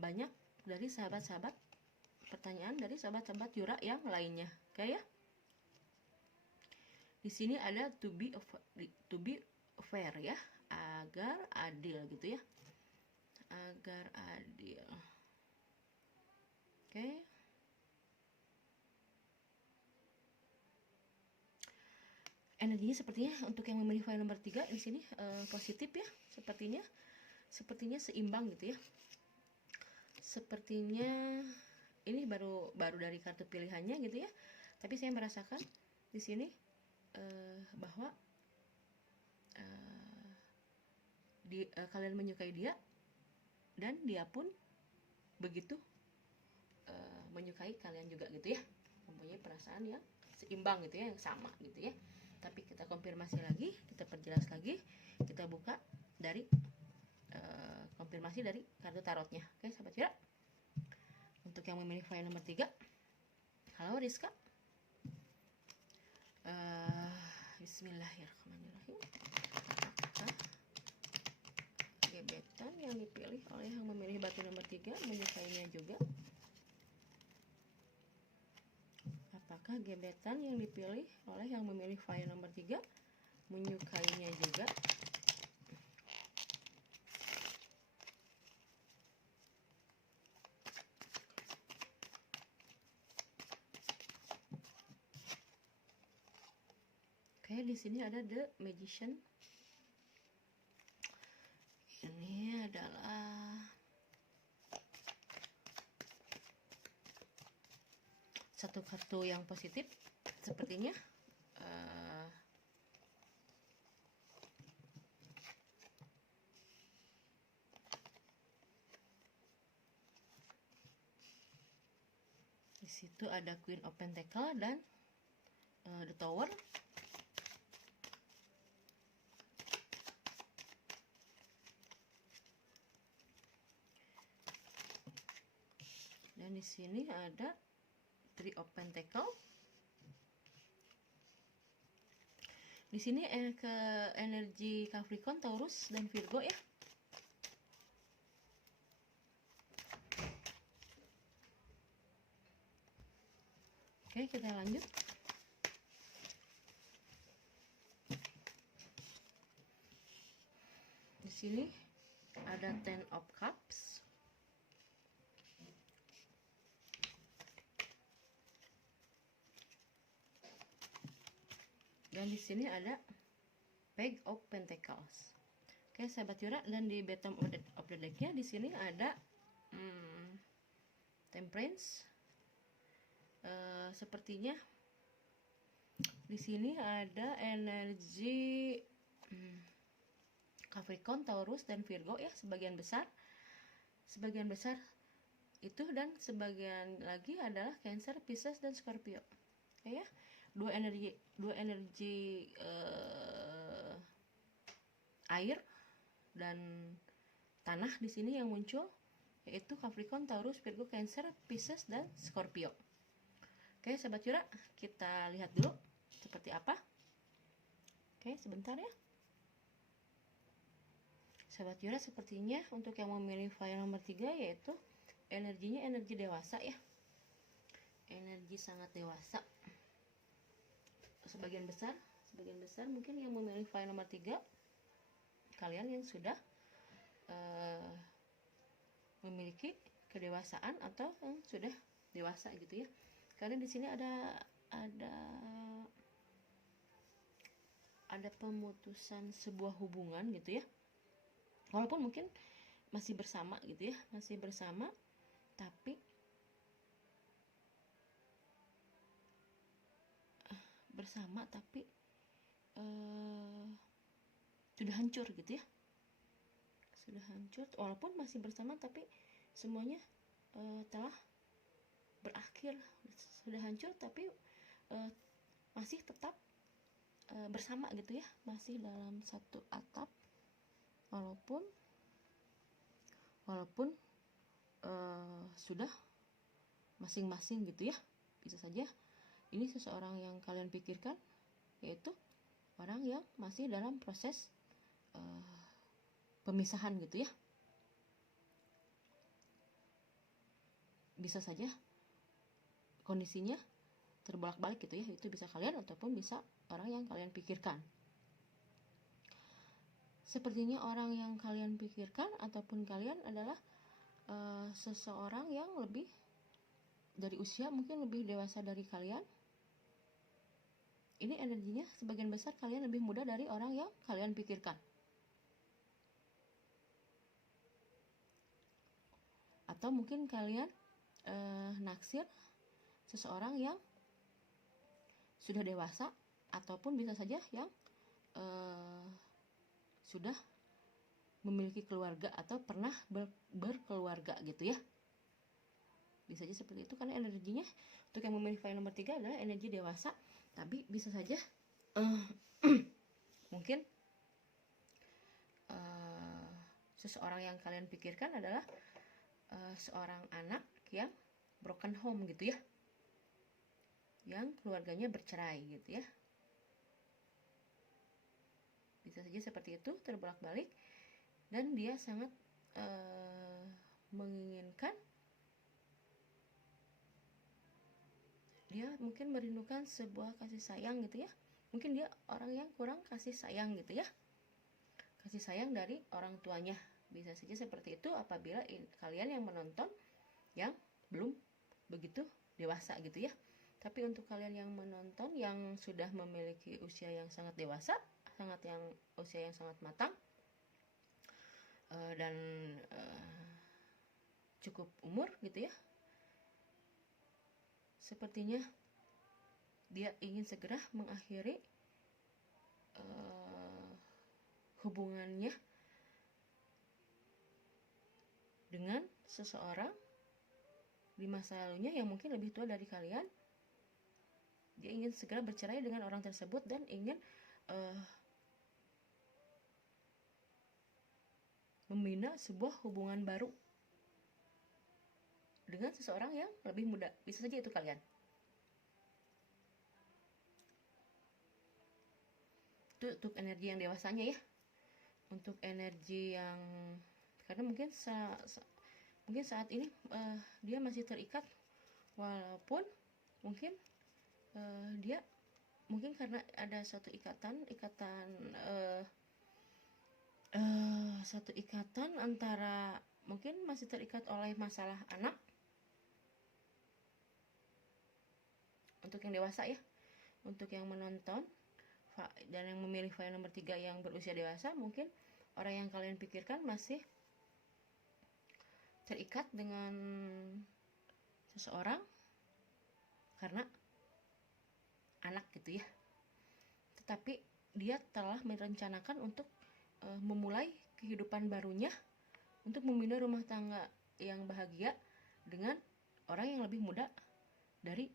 banyak dari sahabat-sahabat pertanyaan dari sahabat-sahabat Yura yang lainnya. Oke ya. Di sini ada to be fair ya, agar adil gitu ya. Agar adil. Oke. Energinya sepertinya untuk yang memilih file nomor 3 di sini positif ya, sepertinya seimbang gitu ya. Sepertinya ini baru dari kartu pilihannya gitu ya. Tapi saya merasakan di sini bahwa kalian menyukai dia dan dia pun begitu menyukai kalian juga gitu ya. Mempunyai perasaan yang seimbang gitu ya, yang sama gitu ya. Tapi kita konfirmasi lagi, kita perjelas lagi, kita buka dari konfirmasi dari kartu tarotnya. Oke sahabat Yura, untuk yang memilih file nomor 3, halo Rizka. Bismillahirrahmanirrahim. Apakah gebetan yang dipilih oleh yang memilih batu nomor 3 menyukainya juga? Apakah gebetan yang dipilih oleh yang memilih file nomor 3 menyukainya juga? Oke, di sini ada The Magician. Ini adalah satu kartu yang positif sepertinya. Di situ ada Queen of Pentacle dan The Tower. Dan di sini ada Three of Pentacle. Di sini ke energi Capricorn, Taurus dan Virgo ya. Oke, kita lanjut. Di sini ada Ten of Cups. Dan di sini ada Page of Pentacles. Oke, sahabat Yura, dan di bottom of the deck-nya di sini ada Temperance. Sepertinya di sini ada energi Capricorn, Taurus dan Virgo ya, sebagian besar itu, dan sebagian lagi adalah Cancer, Pisces dan Scorpio. Oke ya, dua energi air dan tanah di sini yang muncul, yaitu Capricorn, Taurus, Virgo, Cancer, Pisces dan Scorpio. Oke, sahabat Yura, kita lihat dulu seperti apa. Oke, sebentar ya. Sahabat Yura, sepertinya untuk yang memilih file nomor 3 yaitu energinya energi dewasa ya. Energi sangat dewasa. Sebagian besar mungkin yang memilih file nomor 3 kalian yang sudah memiliki kedewasaan atau yang sudah dewasa gitu ya. Karena di sini ada ada pemutusan sebuah hubungan gitu ya, walaupun mungkin masih bersama gitu ya, masih bersama, tapi sudah hancur gitu ya, sudah hancur, walaupun masih bersama tapi semuanya telah berakhir, sudah hancur tapi masih tetap bersama gitu ya, masih dalam satu atap, walaupun sudah masing-masing gitu ya. Bisa saja ini seseorang yang kalian pikirkan, yaitu orang yang masih dalam proses pemisahan gitu ya. Bisa saja kondisinya terbolak-balik gitu ya, itu bisa kalian ataupun bisa orang yang kalian pikirkan. Sepertinya orang yang kalian pikirkan ataupun kalian adalah seseorang yang lebih dari usia, mungkin lebih dewasa dari kalian. Ini energinya sebagian besar kalian lebih muda dari orang yang kalian pikirkan. Atau mungkin kalian naksir seseorang yang sudah dewasa, ataupun bisa saja yang sudah memiliki keluarga atau pernah berkeluarga gitu ya. Bisa saja seperti itu, karena energinya untuk yang memilih file nomor 3 adalah energi dewasa. Tapi bisa saja mungkin seseorang yang kalian pikirkan adalah seorang anak yang broken home gitu ya, yang keluarganya bercerai gitu ya. Bisa saja seperti itu, terbolak-balik, dan dia sangat menginginkan, dia mungkin merindukan sebuah kasih sayang gitu ya. Mungkin dia orang yang kurang kasih sayang gitu ya, kasih sayang dari orang tuanya. Bisa saja seperti itu apabila kalian yang menonton yang belum begitu dewasa gitu ya. Tapi untuk kalian yang menonton yang sudah memiliki usia yang sangat dewasa, usia yang sangat matang, dan cukup umur gitu ya, sepertinya dia ingin segera mengakhiri hubungannya dengan seseorang di masa lalunya yang mungkin lebih tua dari kalian. Dia ingin segera bercerai dengan orang tersebut dan ingin membina sebuah hubungan baru dengan seseorang yang lebih muda. Bisa saja itu kalian. Itu untuk energi yang dewasanya ya. Untuk energi yang, karena mungkin saat ini dia masih terikat, walaupun mungkin dia mungkin karena ada satu ikatan antara, mungkin masih terikat oleh masalah anak. Untuk yang dewasa ya, untuk yang menonton dan yang memilih file nomor 3 yang berusia dewasa, mungkin orang yang kalian pikirkan masih terikat dengan seseorang karena anak gitu ya. Tetapi dia telah merencanakan untuk memulai kehidupan barunya, untuk membina rumah tangga yang bahagia dengan orang yang lebih muda dari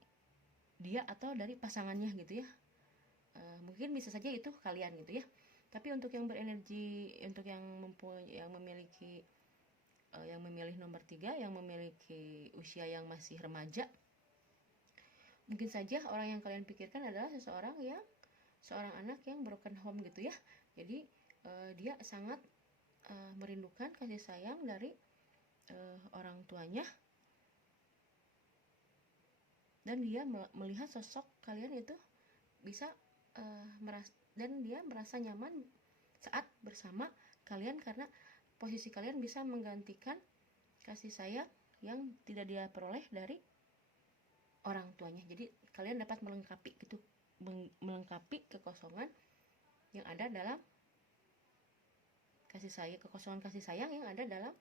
dia atau dari pasangannya gitu ya. Mungkin bisa saja itu kalian gitu ya. Tapi untuk yang berenergi, untuk yang memiliki yang memilih nomor 3, yang memiliki usia yang masih remaja, mungkin saja orang yang kalian pikirkan adalah seorang anak yang broken home gitu ya. Jadi dia sangat merindukan kasih sayang dari orang tuanya, dan dia melihat sosok kalian itu bisa dan dia merasa nyaman saat bersama kalian, karena posisi kalian bisa menggantikan kasih sayang yang tidak dia peroleh dari orang tuanya. Jadi kalian dapat melengkapi kekosongan yang ada dalam kasih sayang, kekosongan kasih sayang yang ada dalam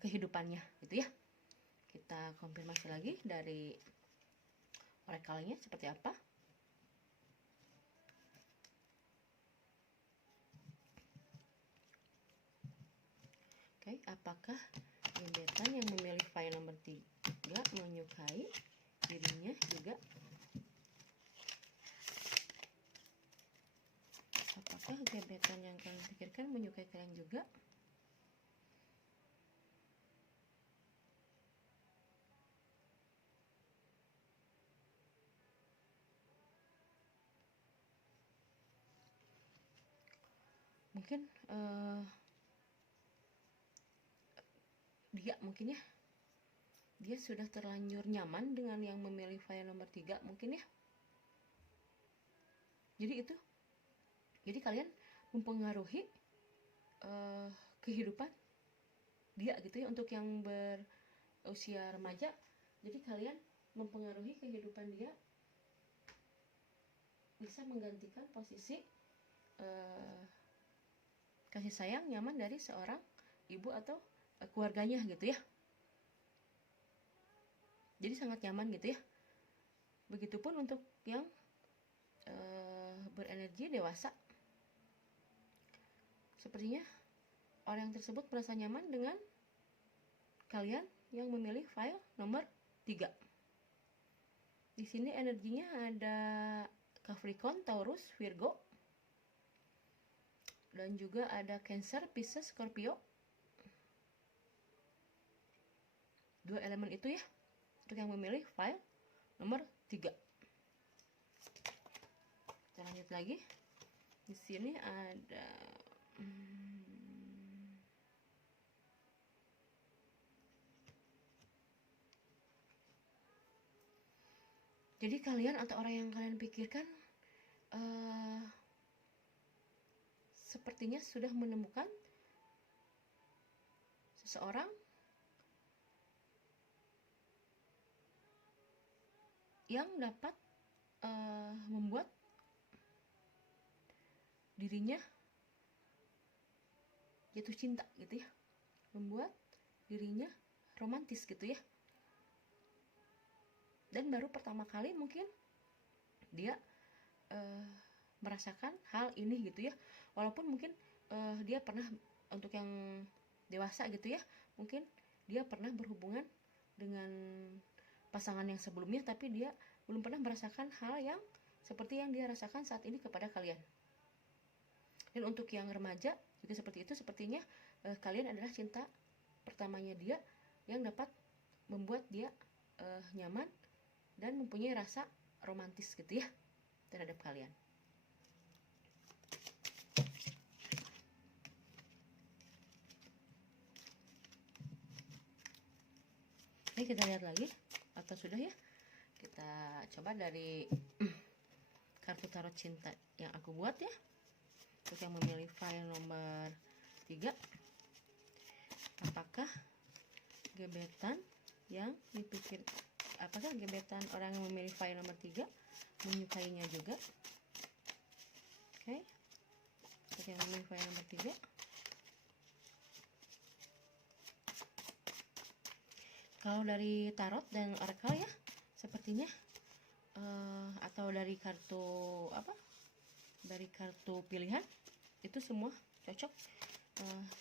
kehidupannya gitu ya. Kita konfirmasi lagi dari oracle-nya seperti apa. Oke, apakah gebetan yang memilih file nomor 3 menyukai dirinya juga? Apakah gebetan yang kalian pikirkan menyukai kalian juga? Mungkin dia mungkin ya, dia sudah terlanjur nyaman dengan yang memilih file nomor 3 mungkin ya. Jadi kalian mempengaruhi kehidupan dia gitu ya. Untuk yang berusia remaja, jadi kalian mempengaruhi kehidupan dia, bisa menggantikan posisi kasih sayang nyaman dari seorang ibu atau keluarganya gitu ya. Jadi sangat nyaman gitu ya. Begitupun untuk yang berenergi dewasa, sepertinya orang tersebut merasa nyaman dengan kalian yang memilih file nomor 3. Di sini energinya ada Capricorn, Taurus, Virgo, dan juga ada Cancer, Pisces, Scorpio. 2 elemen itu ya untuk yang memilih file nomor 3. Kita lanjut lagi. Di sini ada jadi kalian atau orang yang kalian pikirkan sepertinya sudah menemukan seseorang yang dapat membuat dirinya jatuh cinta gitu ya, membuat dirinya romantis gitu ya. Dan baru pertama kali mungkin dia merasakan hal ini gitu ya. Walaupun mungkin dia pernah, untuk yang dewasa gitu ya, mungkin dia pernah berhubungan dengan pasangan yang sebelumnya, tapi dia belum pernah merasakan hal yang seperti yang dia rasakan saat ini kepada kalian. Dan untuk yang remaja juga seperti itu, sepertinya kalian adalah cinta pertamanya dia yang dapat membuat dia nyaman dan mempunyai rasa romantis gitu ya terhadap kalian. Oke, kita lihat lagi, atau sudah ya, kita coba dari kartu tarot cinta yang aku buat ya. Untuk yang memilih file nomor 3, apakah gebetan yang dipikir, apakah gebetan orang yang memilih file nomor 3 menyukainya juga? Oke, untuk yang memilih file nomor 3, kalau dari tarot dan oracle ya, sepertinya atau dari kartu apa, dari kartu pilihan itu semua cocok.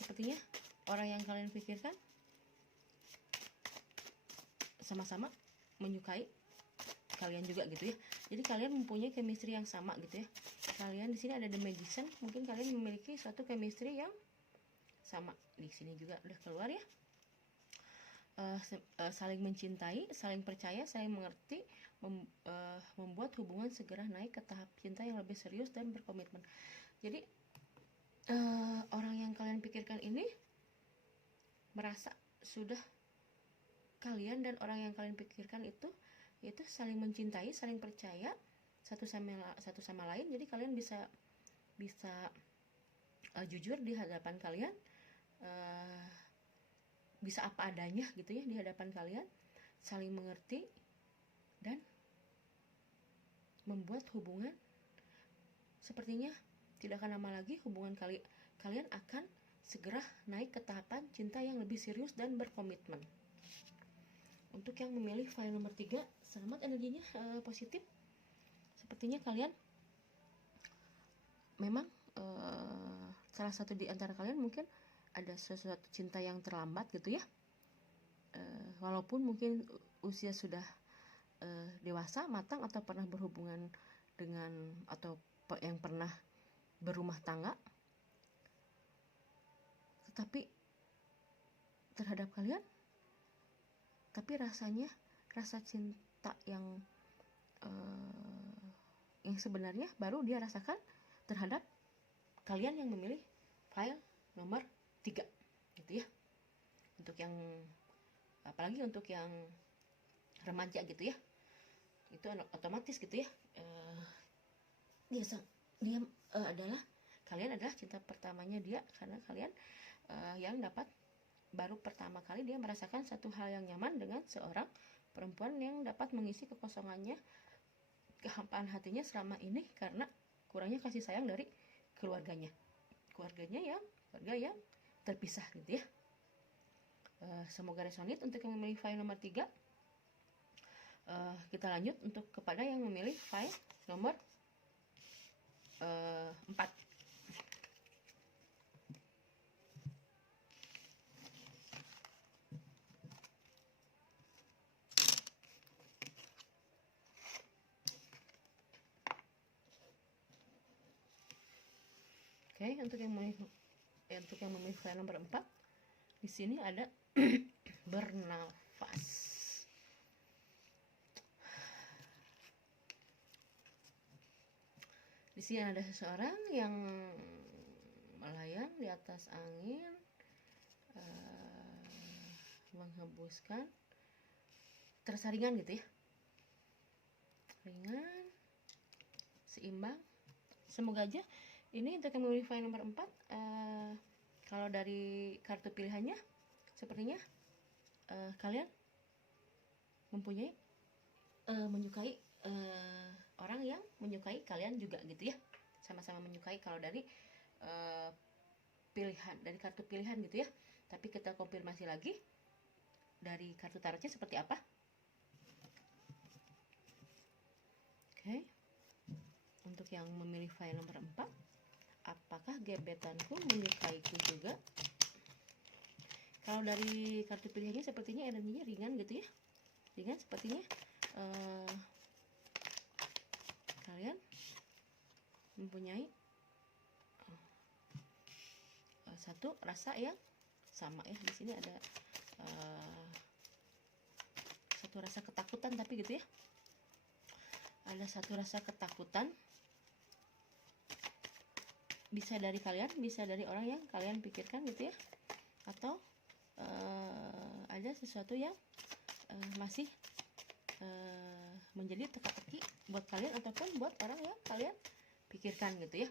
Sepertinya orang yang kalian pikirkan sama-sama menyukai kalian juga gitu ya. Jadi kalian mempunyai chemistry yang sama gitu ya. Kalian di sini ada The Magician, mungkin kalian memiliki suatu chemistry yang sama. Di sini juga udah keluar ya. Saling mencintai, saling percaya, saling mengerti, membuat hubungan segera naik ke tahap cinta yang lebih serius dan berkomitmen. Jadi orang yang kalian pikirkan ini merasa sudah kalian dan orang yang kalian pikirkan itu saling mencintai, saling percaya satu sama lain. Jadi kalian bisa jujur di hadapan kalian, bisa apa adanya gitu ya di hadapan kalian, saling mengerti dan membuat hubungan sepertinya tidak akan lama lagi hubungan kalian akan segera naik ke tahapan cinta yang lebih serius dan berkomitmen. Untuk yang memilih file nomor 3, selamat, energinya positif. Sepertinya kalian memang salah satu di antara kalian mungkin ada sesuatu cinta yang terlambat gitu ya. Walaupun mungkin usia sudah dewasa, matang, atau pernah berhubungan dengan atau yang pernah berumah tangga, tetapi terhadap kalian, tapi rasanya rasa cinta yang sebenarnya baru dia rasakan terhadap kalian yang memilih file nomor 3 gitu ya. Untuk yang apalagi untuk yang remaja gitu ya, itu otomatis gitu ya, dia adalah kalian adalah cinta pertamanya dia, karena kalian yang dapat baru pertama kali dia merasakan satu hal yang nyaman dengan seorang perempuan yang dapat mengisi kekosongannya, kehampaan hatinya selama ini karena kurangnya kasih sayang dari keluarga yang terpisah gitu ya. Semoga resonate untuk yang memilih file nomor 3. Kita lanjut untuk kepada yang memilih file nomor 4. Oke, untuk yang memilih file nomor 4, di sini ada bernafas. Di sini ada seseorang yang melayang di atas angin, menghembuskan, terasa ringan gitu ya, ringan, seimbang. Semoga aja ini untuk yang memilih file nomor 4, kalau dari kartu pilihannya sepertinya kalian mempunyai menyukai orang yang menyukai kalian juga gitu ya, sama-sama menyukai kalau dari pilihan, dari kartu pilihan gitu ya. Tapi kita konfirmasi lagi dari kartu tarotnya seperti apa. Oke, untuk yang memilih file nomor 4, apakah gebetanku menyukaiku juga? Kalau dari kartu pilihannya sepertinya energinya ringan gitu ya, ringan, sepertinya kalian mempunyai satu rasa yang sama ya. Di sini ada satu rasa ketakutan, tapi gitu ya, ada satu rasa ketakutan, bisa dari kalian, bisa dari orang yang kalian pikirkan gitu ya, atau ada sesuatu yang masih menjadi teka-teki buat kalian ataupun buat orang yang kalian pikirkan gitu ya.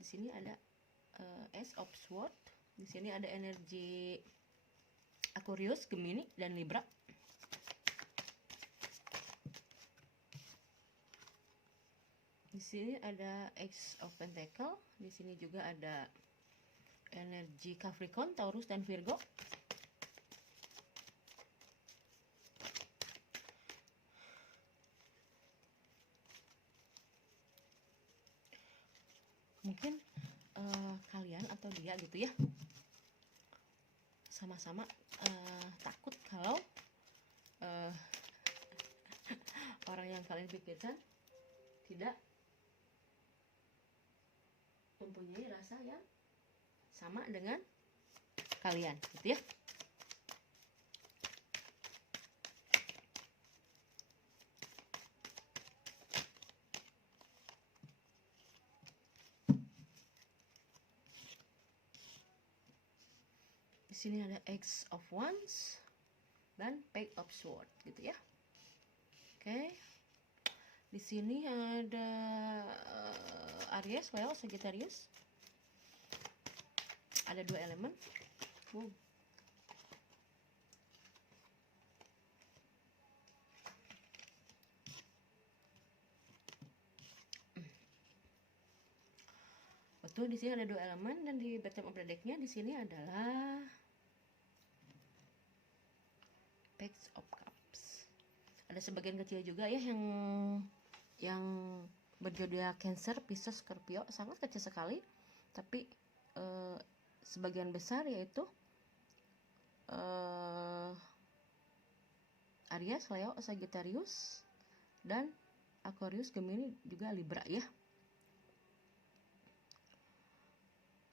Di sini ada Ace of Swords. Di sini ada energi Aquarius, Gemini, dan Libra. Di sini ada Ace of Pentacle. Di sini juga ada energi Capricorn, Taurus, dan Virgo. Mungkin kalian atau dia gitu ya, sama-sama takut kalau orang yang kalian pikirkan tidak mempunyai rasa yang sama dengan kalian gitu ya. Di sini ada Ace of Wands dan Page of Swords gitu ya. Oke. Di sini ada Aries, well, Sagittarius. Ada 2 elemen. Betul, di sini ada 2 elemen, dan di bottom of the deck-nya di sini adalah Page of Cups. Ada sebagian kecil juga ya yang berzodiak Cancer, Pisces, Scorpio, sangat kecil sekali, tapi sebagian besar yaitu Aries, Leo, Sagittarius, dan Aquarius, Gemini, juga Libra ya.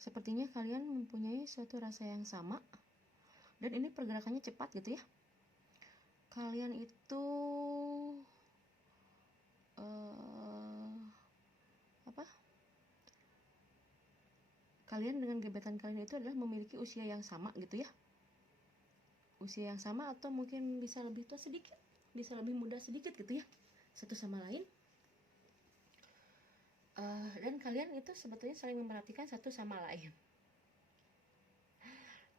Sepertinya kalian mempunyai suatu rasa yang sama, dan ini pergerakannya cepat gitu ya. Kalian itu kalian dengan gebetan kalian itu adalah memiliki usia yang sama gitu ya. Usia yang sama, atau mungkin bisa lebih tua sedikit, bisa lebih muda sedikit gitu ya, satu sama lain. Dan kalian itu sebetulnya saling memperhatikan satu sama lain.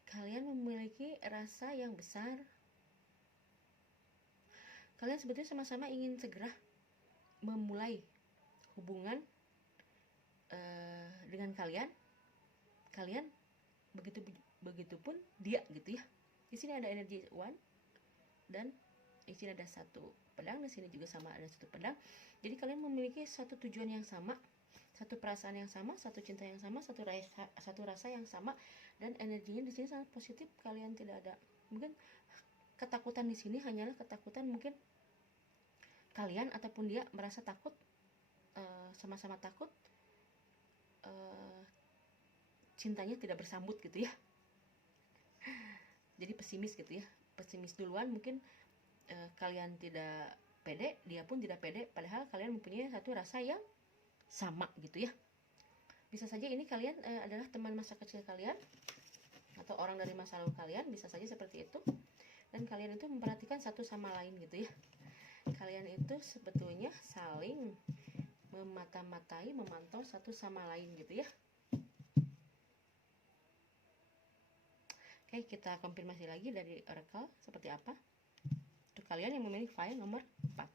Kalian memiliki rasa yang besar. Kalian sebetulnya sama-sama ingin segera memulai hubungan dengan kalian begitupun dia gitu ya. Di sini ada energi one, dan di sini ada satu pedang, di sini juga sama ada satu pedang. Jadi kalian memiliki satu tujuan yang sama, satu perasaan yang sama, satu cinta yang sama, satu rasa yang sama, dan energinya di sini sangat positif. Kalian tidak ada mungkin ketakutan di sini, hanyalah ketakutan mungkin kalian ataupun dia merasa takut, sama-sama takut cintanya tidak bersambut gitu ya. Jadi pesimis gitu ya, pesimis duluan. Mungkin kalian tidak pede, dia pun tidak pede, padahal kalian mempunyai satu rasa yang sama gitu ya. Bisa saja ini kalian adalah teman masa kecil kalian atau orang dari masa lalu kalian, bisa saja seperti itu. Dan kalian itu memperhatikan satu sama lain gitu ya. Kalian itu sebetulnya saling memata-matai, memantau satu sama lain gitu ya. Oke, kita konfirmasi lagi dari Oracle seperti apa. Untuk kalian yang memiliki file nomor 4.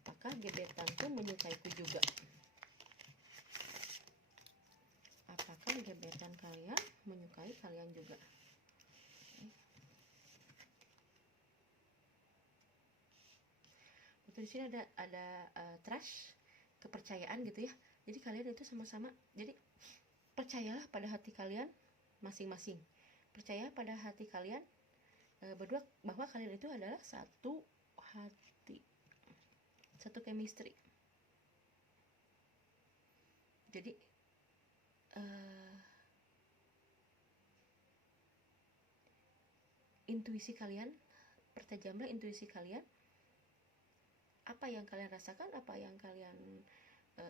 Apakah gebetanku menyukaiku juga? Apakah gebetan kalian menyukai kalian juga? Betul, di sini ada trust, kepercayaan gitu ya. Jadi kalian itu sama-sama, jadi percayalah pada hati kalian masing-masing. Percaya pada hati kalian berdua bahwa kalian itu adalah satu hati, satu chemistry. Jadi intuisi kalian, pertajamlah intuisi kalian. Apa yang kalian rasakan, apa yang kalian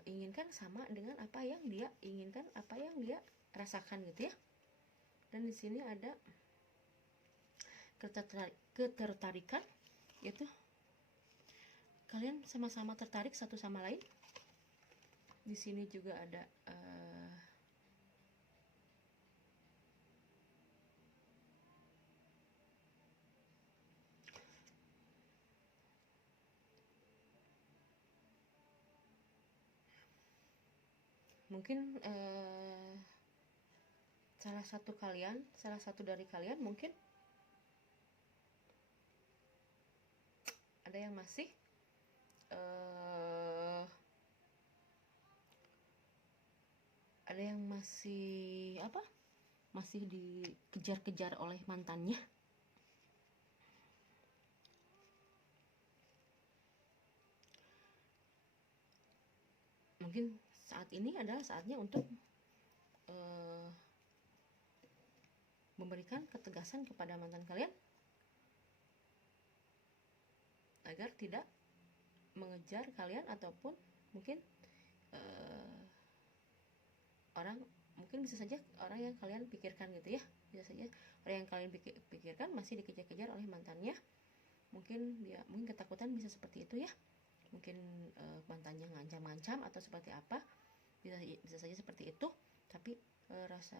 inginkan sama dengan apa yang dia inginkan, apa yang dia rasakan gitu ya. Dan di sini ada ketertarikan, yaitu kalian sama-sama tertarik satu sama lain. Di sini juga ada mungkin salah satu dari kalian mungkin ada yang masih masih dikejar-kejar oleh mantannya. Mungkin saat ini adalah saatnya untuk memberikan ketegasan kepada mantan kalian agar tidak mengejar kalian, ataupun mungkin mungkin bisa saja orang yang kalian pikirkan gitu ya, bisa saja orang yang kalian pikirkan masih dikejar-kejar oleh mantannya. Mungkin ketakutan bisa seperti itu ya. Mungkin mantannya ngancam-ngancam atau seperti apa, bisa saja seperti itu. Tapi rasa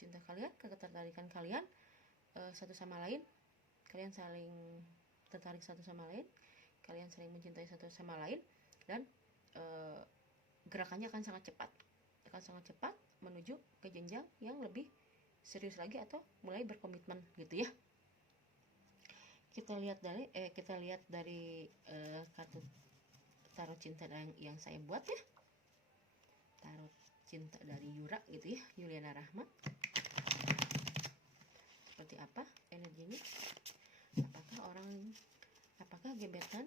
cinta kalian, ketertarikan kalian satu sama lain, kalian saling tertarik satu sama lain, kalian saling mencintai satu sama lain, dan gerakannya akan sangat cepat menuju ke jenjang yang lebih serius lagi atau mulai berkomitmen gitu ya. Kita lihat dari kartu tarot cinta yang saya buat ya. Tarot cinta dari Yura gitu ya, Yuliana Rahma. Seperti apa energinya? Apakah gebetan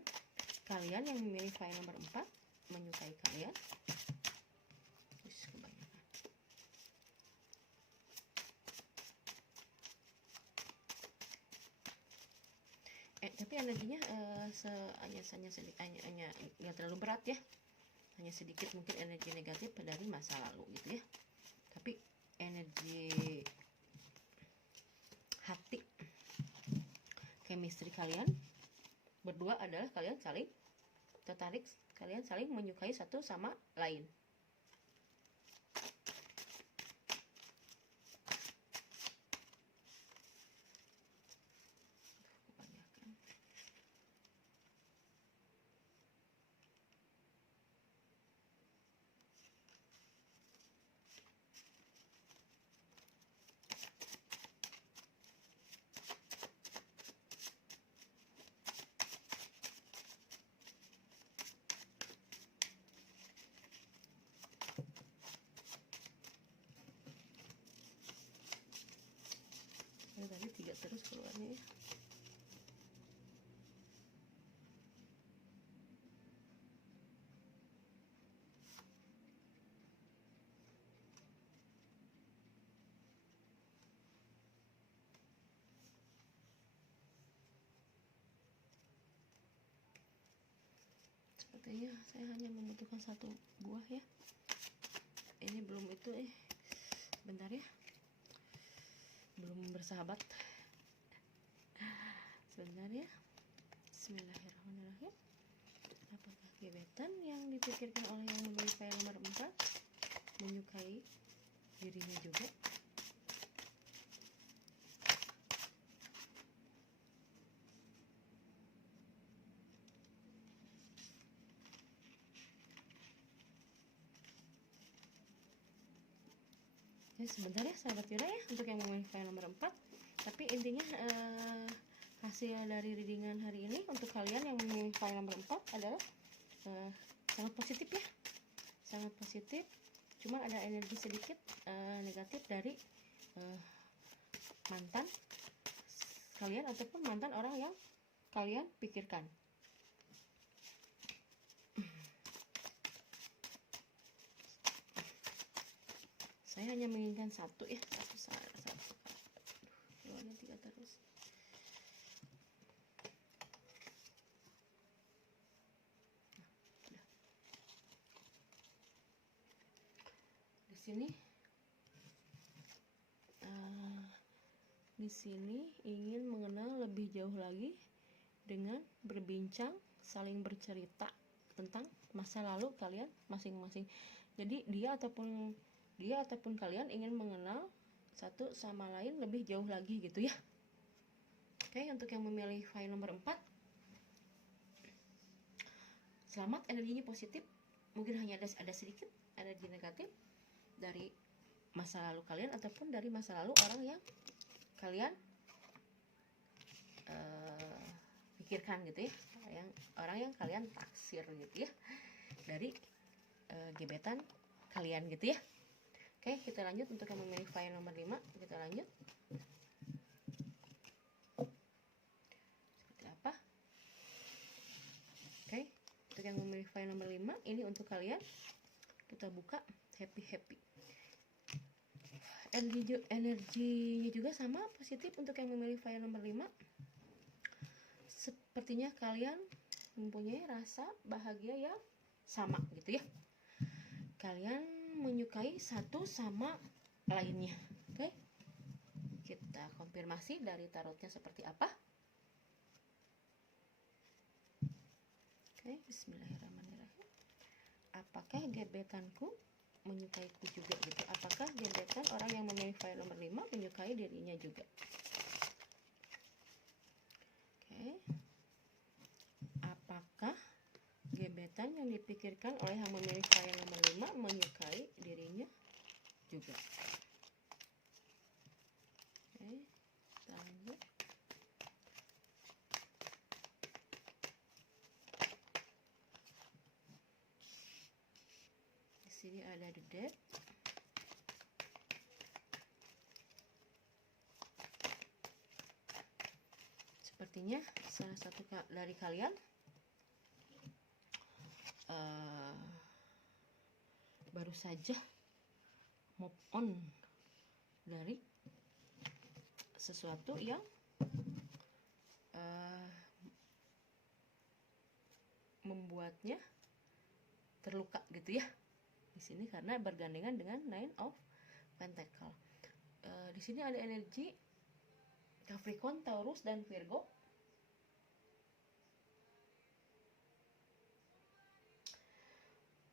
kalian yang memilih file nomor 4 menyukai kalian? Kebanyakan. Tapi energinya hanya nggak terlalu berat ya, hanya sedikit mungkin energi negatif dari masa lalu gitu ya. Tapi energi hati, chemistry kalian berdua adalah kalian saling tertarik, kalian saling menyukai satu sama lain. Tadi 3 terus keluarnya ya. Sepertinya saya hanya membutuhkan 1 buah ya. Ini belum itu bentar ya, belum bersahabat. Sebentar ya. Bismillahirrahmanirrahim. Apakah gebetan yang dipikirkan oleh yang memilih file nomor 4 menyukai dirinya juga? Sebentar ya sahabat Yura ya, untuk yang memilih file nomor 4. Tapi intinya hasil dari readingan hari ini untuk kalian yang memilih file nomor 4 adalah sangat positif ya, sangat positif. Cuma ada energi sedikit negatif dari mantan kalian ataupun mantan orang yang kalian pikirkan. Saya hanya menginginkan 1 ya, satu. Keluarnya 3 terus. Di sini ingin mengenal lebih jauh lagi dengan berbincang, saling bercerita tentang masa lalu kalian masing-masing. Jadi dia ataupun kalian ingin mengenal satu sama lain lebih jauh lagi gitu ya. Oke, untuk yang memilih file nomor 4, selamat, energinya positif. Mungkin hanya ada sedikit energi negatif dari masa lalu kalian ataupun dari masa lalu orang yang kalian pikirkan gitu ya, orang yang kalian taksir gitu ya, dari gebetan kalian gitu ya. Oke, kita lanjut untuk yang memilih file nomor 5. Kita lanjut. Seperti apa? Oke, untuk yang memilih file nomor 5, ini untuk kalian. Kita buka happy. Energinya juga sama positif untuk yang memilih file nomor 5. Sepertinya kalian mempunyai rasa bahagia yang sama gitu ya. Kalian menyukai satu sama lainnya. Oke, kita konfirmasi dari tarotnya seperti apa. Oke, bismillahirrahmanirrahim. Apakah gebetanku menyukaiku juga gitu? Apakah gebetan orang yang memilih file nomor 5 menyukai dirinya juga? Oke. Apakah gebetan gebetan yang dipikirkan oleh yang memilih file nomor 5 menyukai dirinya juga. Oke, kita lanjut. Di sini ada the date. Sepertinya salah satu dari kalian baru saja move on dari sesuatu yang membuatnya terluka gitu ya. Di sini karena bergandengan dengan Nine of Pentacle. Di sini ada energi Capricorn, Taurus, dan Virgo.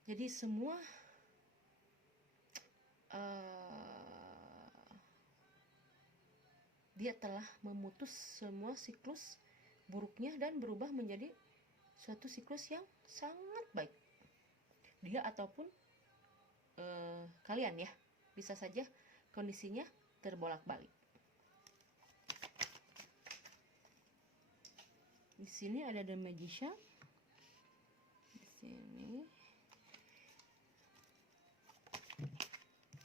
Jadi semua dia telah memutus semua siklus buruknya dan berubah menjadi suatu siklus yang sangat baik. Dia ataupun kalian ya, bisa saja kondisinya terbolak-balik. Di sini ada The Magician. Di sini.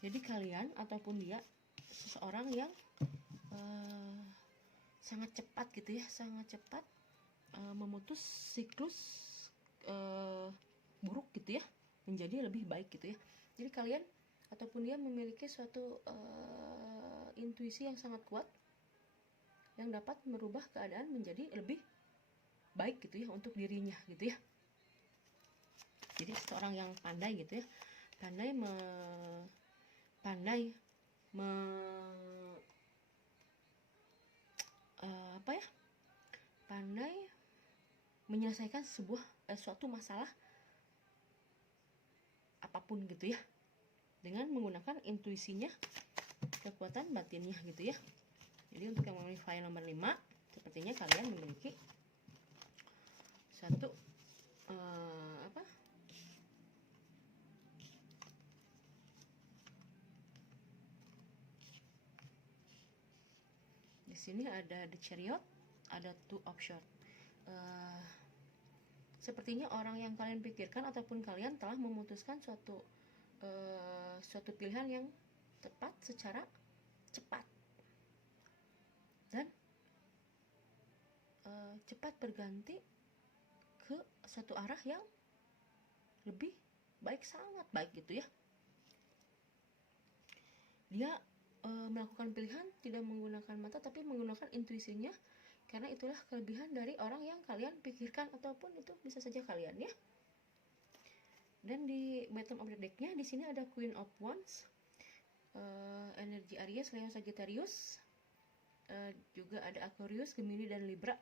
Jadi kalian ataupun dia seseorang yang sangat cepat gitu ya, sangat cepat memutus siklus buruk gitu ya, menjadi lebih baik gitu ya. Jadi kalian ataupun dia memiliki suatu intuisi yang sangat kuat yang dapat merubah keadaan menjadi lebih baik gitu ya untuk dirinya gitu ya. Jadi seseorang yang pandai gitu ya, pandai menyelesaikan suatu masalah apapun gitu ya, dengan menggunakan intuisinya, kekuatan batinnya gitu ya. Jadi untuk yang memilih file nomor 5, sepertinya kalian memiliki satu di sini ada the Chariot, ada Two of Swords. Sepertinya orang yang kalian pikirkan ataupun kalian telah memutuskan suatu pilihan yang tepat secara cepat dan cepat berganti ke satu arah yang lebih baik, sangat baik gitu ya. Dia melakukan pilihan tidak menggunakan mata tapi menggunakan intuisinya, karena itulah kelebihan dari orang yang kalian pikirkan ataupun itu bisa saja kalian ya. Dan di bottom of the deck-nya di sini ada Queen of Wands, energi Aries, Leo, Sagittarius, juga ada Aquarius, Gemini, dan Libra.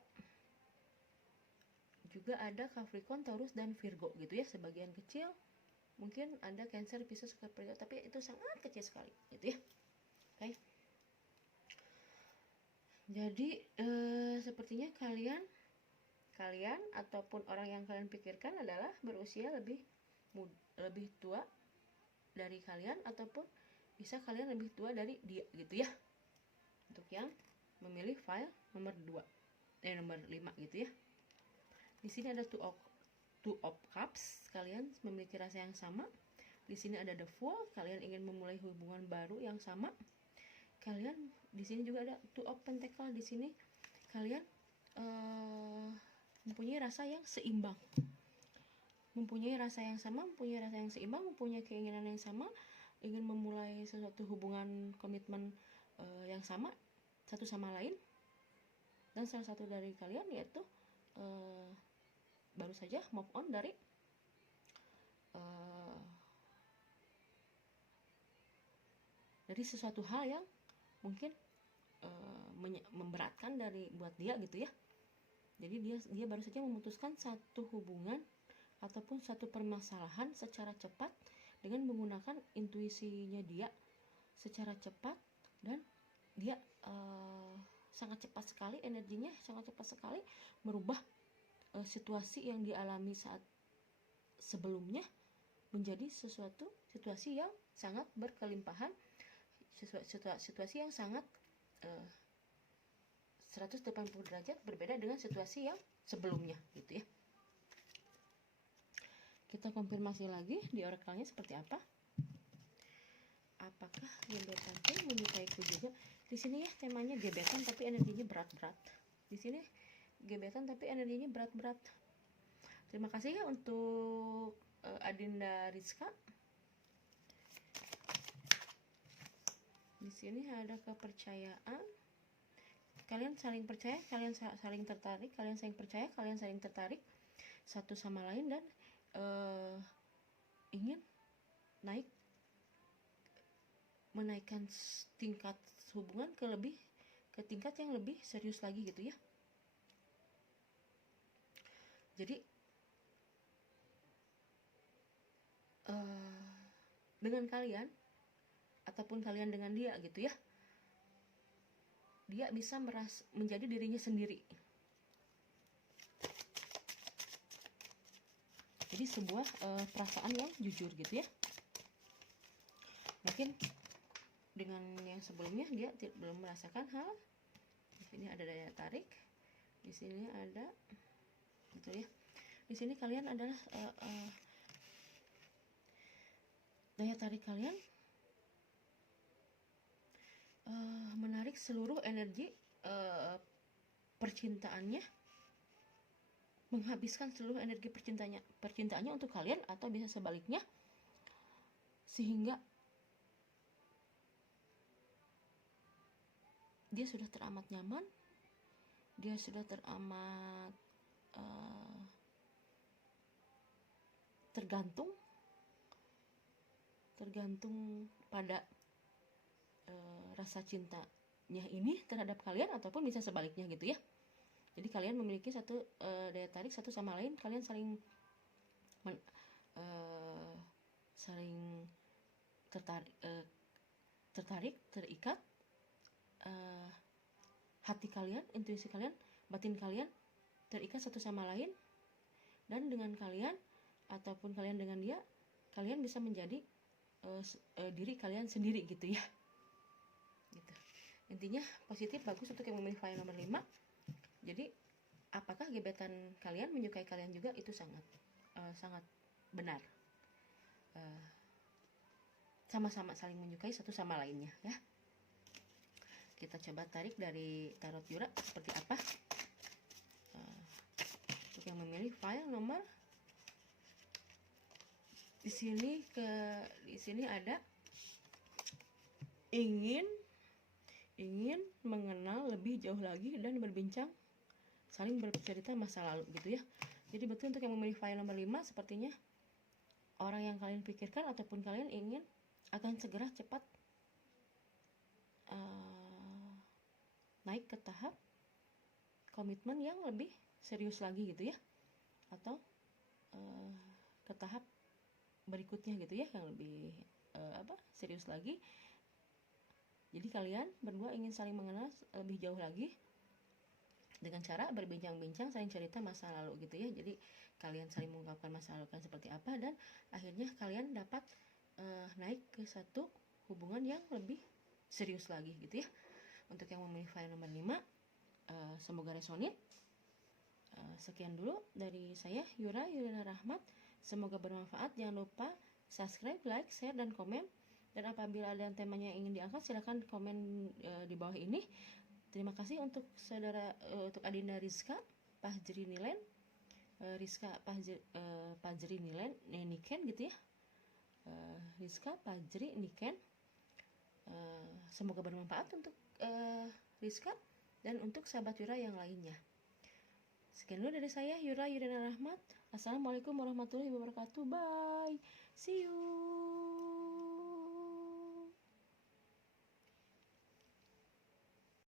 Juga ada Capricorn, Taurus, dan Virgo gitu ya. Sebagian kecil mungkin ada Cancer, Pisces, Scorpio, tapi itu sangat kecil sekali gitu ya. Oke. Jadi sepertinya kalian ataupun orang yang kalian pikirkan adalah berusia lebih tua dari kalian, ataupun bisa kalian lebih tua dari dia gitu ya. Untuk yang memilih file nomor 5 gitu ya. Di sini ada Two of Cups, kalian memiliki rasa yang sama. Di sini ada The Fool, kalian ingin memulai hubungan baru yang sama. Kalian di sini juga ada Two of Pentacle, di sini kalian mempunyai rasa yang seimbang, mempunyai rasa yang sama, mempunyai rasa yang seimbang, mempunyai keinginan yang sama, ingin memulai sesuatu hubungan komitmen yang sama satu sama lain. Dan salah satu dari kalian yaitu baru saja move on dari sesuatu hal yang mungkin memberatkan buat dia gitu ya. Jadi dia baru saja memutuskan satu hubungan ataupun satu permasalahan secara cepat dengan menggunakan intuisinya dia secara cepat, dan dia sangat cepat sekali, energinya sangat cepat sekali merubah situasi yang dialami saat sebelumnya menjadi sesuatu situasi yang sangat berkelimpahan, situasi yang sangat 180 derajat berbeda dengan situasi yang sebelumnya gitu ya. Kita konfirmasi lagi di orakelnya seperti apa. Apakah gebetan pun menyukaiku juga? Di sini ya temanya gebetan tapi energinya berat-berat. Di sini gebetan tapi energinya berat-berat. Terima kasih ya untuk Adinda Rizka. Di sini ada kepercayaan. Kalian saling percaya, kalian saling tertarik, kalian saling percaya, kalian saling tertarik satu sama lain dan ingin menaikkan tingkat hubungan ke tingkat yang lebih serius lagi gitu ya. Jadi dengan kalian ataupun kalian dengan dia gitu ya, dia bisa menjadi dirinya sendiri. Jadi sebuah perasaan yang jujur gitu ya. Mungkin dengan yang sebelumnya dia belum merasakan hal. Di sini ada daya tarik, di sini ada gitu ya. Di sini kalian adalah daya tarik kalian menarik seluruh energi percintaannya, menghabiskan seluruh energi percintaannya untuk kalian, atau bisa sebaliknya, sehingga dia sudah teramat nyaman, dia sudah teramat tergantung pada rasa cintanya ini terhadap kalian, ataupun bisa sebaliknya gitu ya. Jadi kalian memiliki satu daya tarik satu sama lain, kalian saling tertarik, terikat, hati kalian, intuisi kalian, batin kalian terikat satu sama lain, dan dengan kalian ataupun kalian dengan dia, kalian bisa menjadi diri kalian sendiri gitu ya. Gitu. Intinya positif, bagus untuk yang memilih file nomor 5. Jadi apakah gebetan kalian menyukai kalian juga, itu sangat benar. Sama-sama saling menyukai satu sama lainnya ya. Kita coba tarik dari tarot Yura seperti apa untuk yang memilih file nomor. Di sini ada ingin mengenal lebih jauh lagi dan berbincang, saling bercerita masa lalu gitu ya. Jadi betul untuk yang memilih file nomor 5, sepertinya orang yang kalian pikirkan ataupun kalian ingin akan segera cepat naik ke tahap komitmen yang lebih serius lagi gitu ya, atau ke tahap berikutnya gitu ya, yang lebih serius lagi. Jadi kalian berdua ingin saling mengenal lebih jauh lagi dengan cara berbincang-bincang, saling cerita masa lalu gitu ya. Jadi kalian saling mengungkapkan masa lalu kan seperti apa, dan akhirnya kalian dapat naik ke satu hubungan yang lebih serius lagi gitu ya. Untuk yang memilih file nomor 5, semoga resonate. Sekian dulu dari saya, Yura Yudhana Rahmat. Semoga bermanfaat. Jangan lupa subscribe, like, share, dan komen. Dan apabila ada yang temanya yang ingin diangkat, silahkan komen di bawah ini. Terima kasih untuk untuk Adinda Rizka Pahjri Nilen, Rizka Pahjri Nilen Niken gitu ya. Rizka Pahjri Niken. Semoga bermanfaat untuk Rizka dan untuk sahabat Yura yang lainnya. Sekian dulu dari saya, Yura Yudhana Rahmat. Assalamualaikum warahmatullahi wabarakatuh. Bye. See you.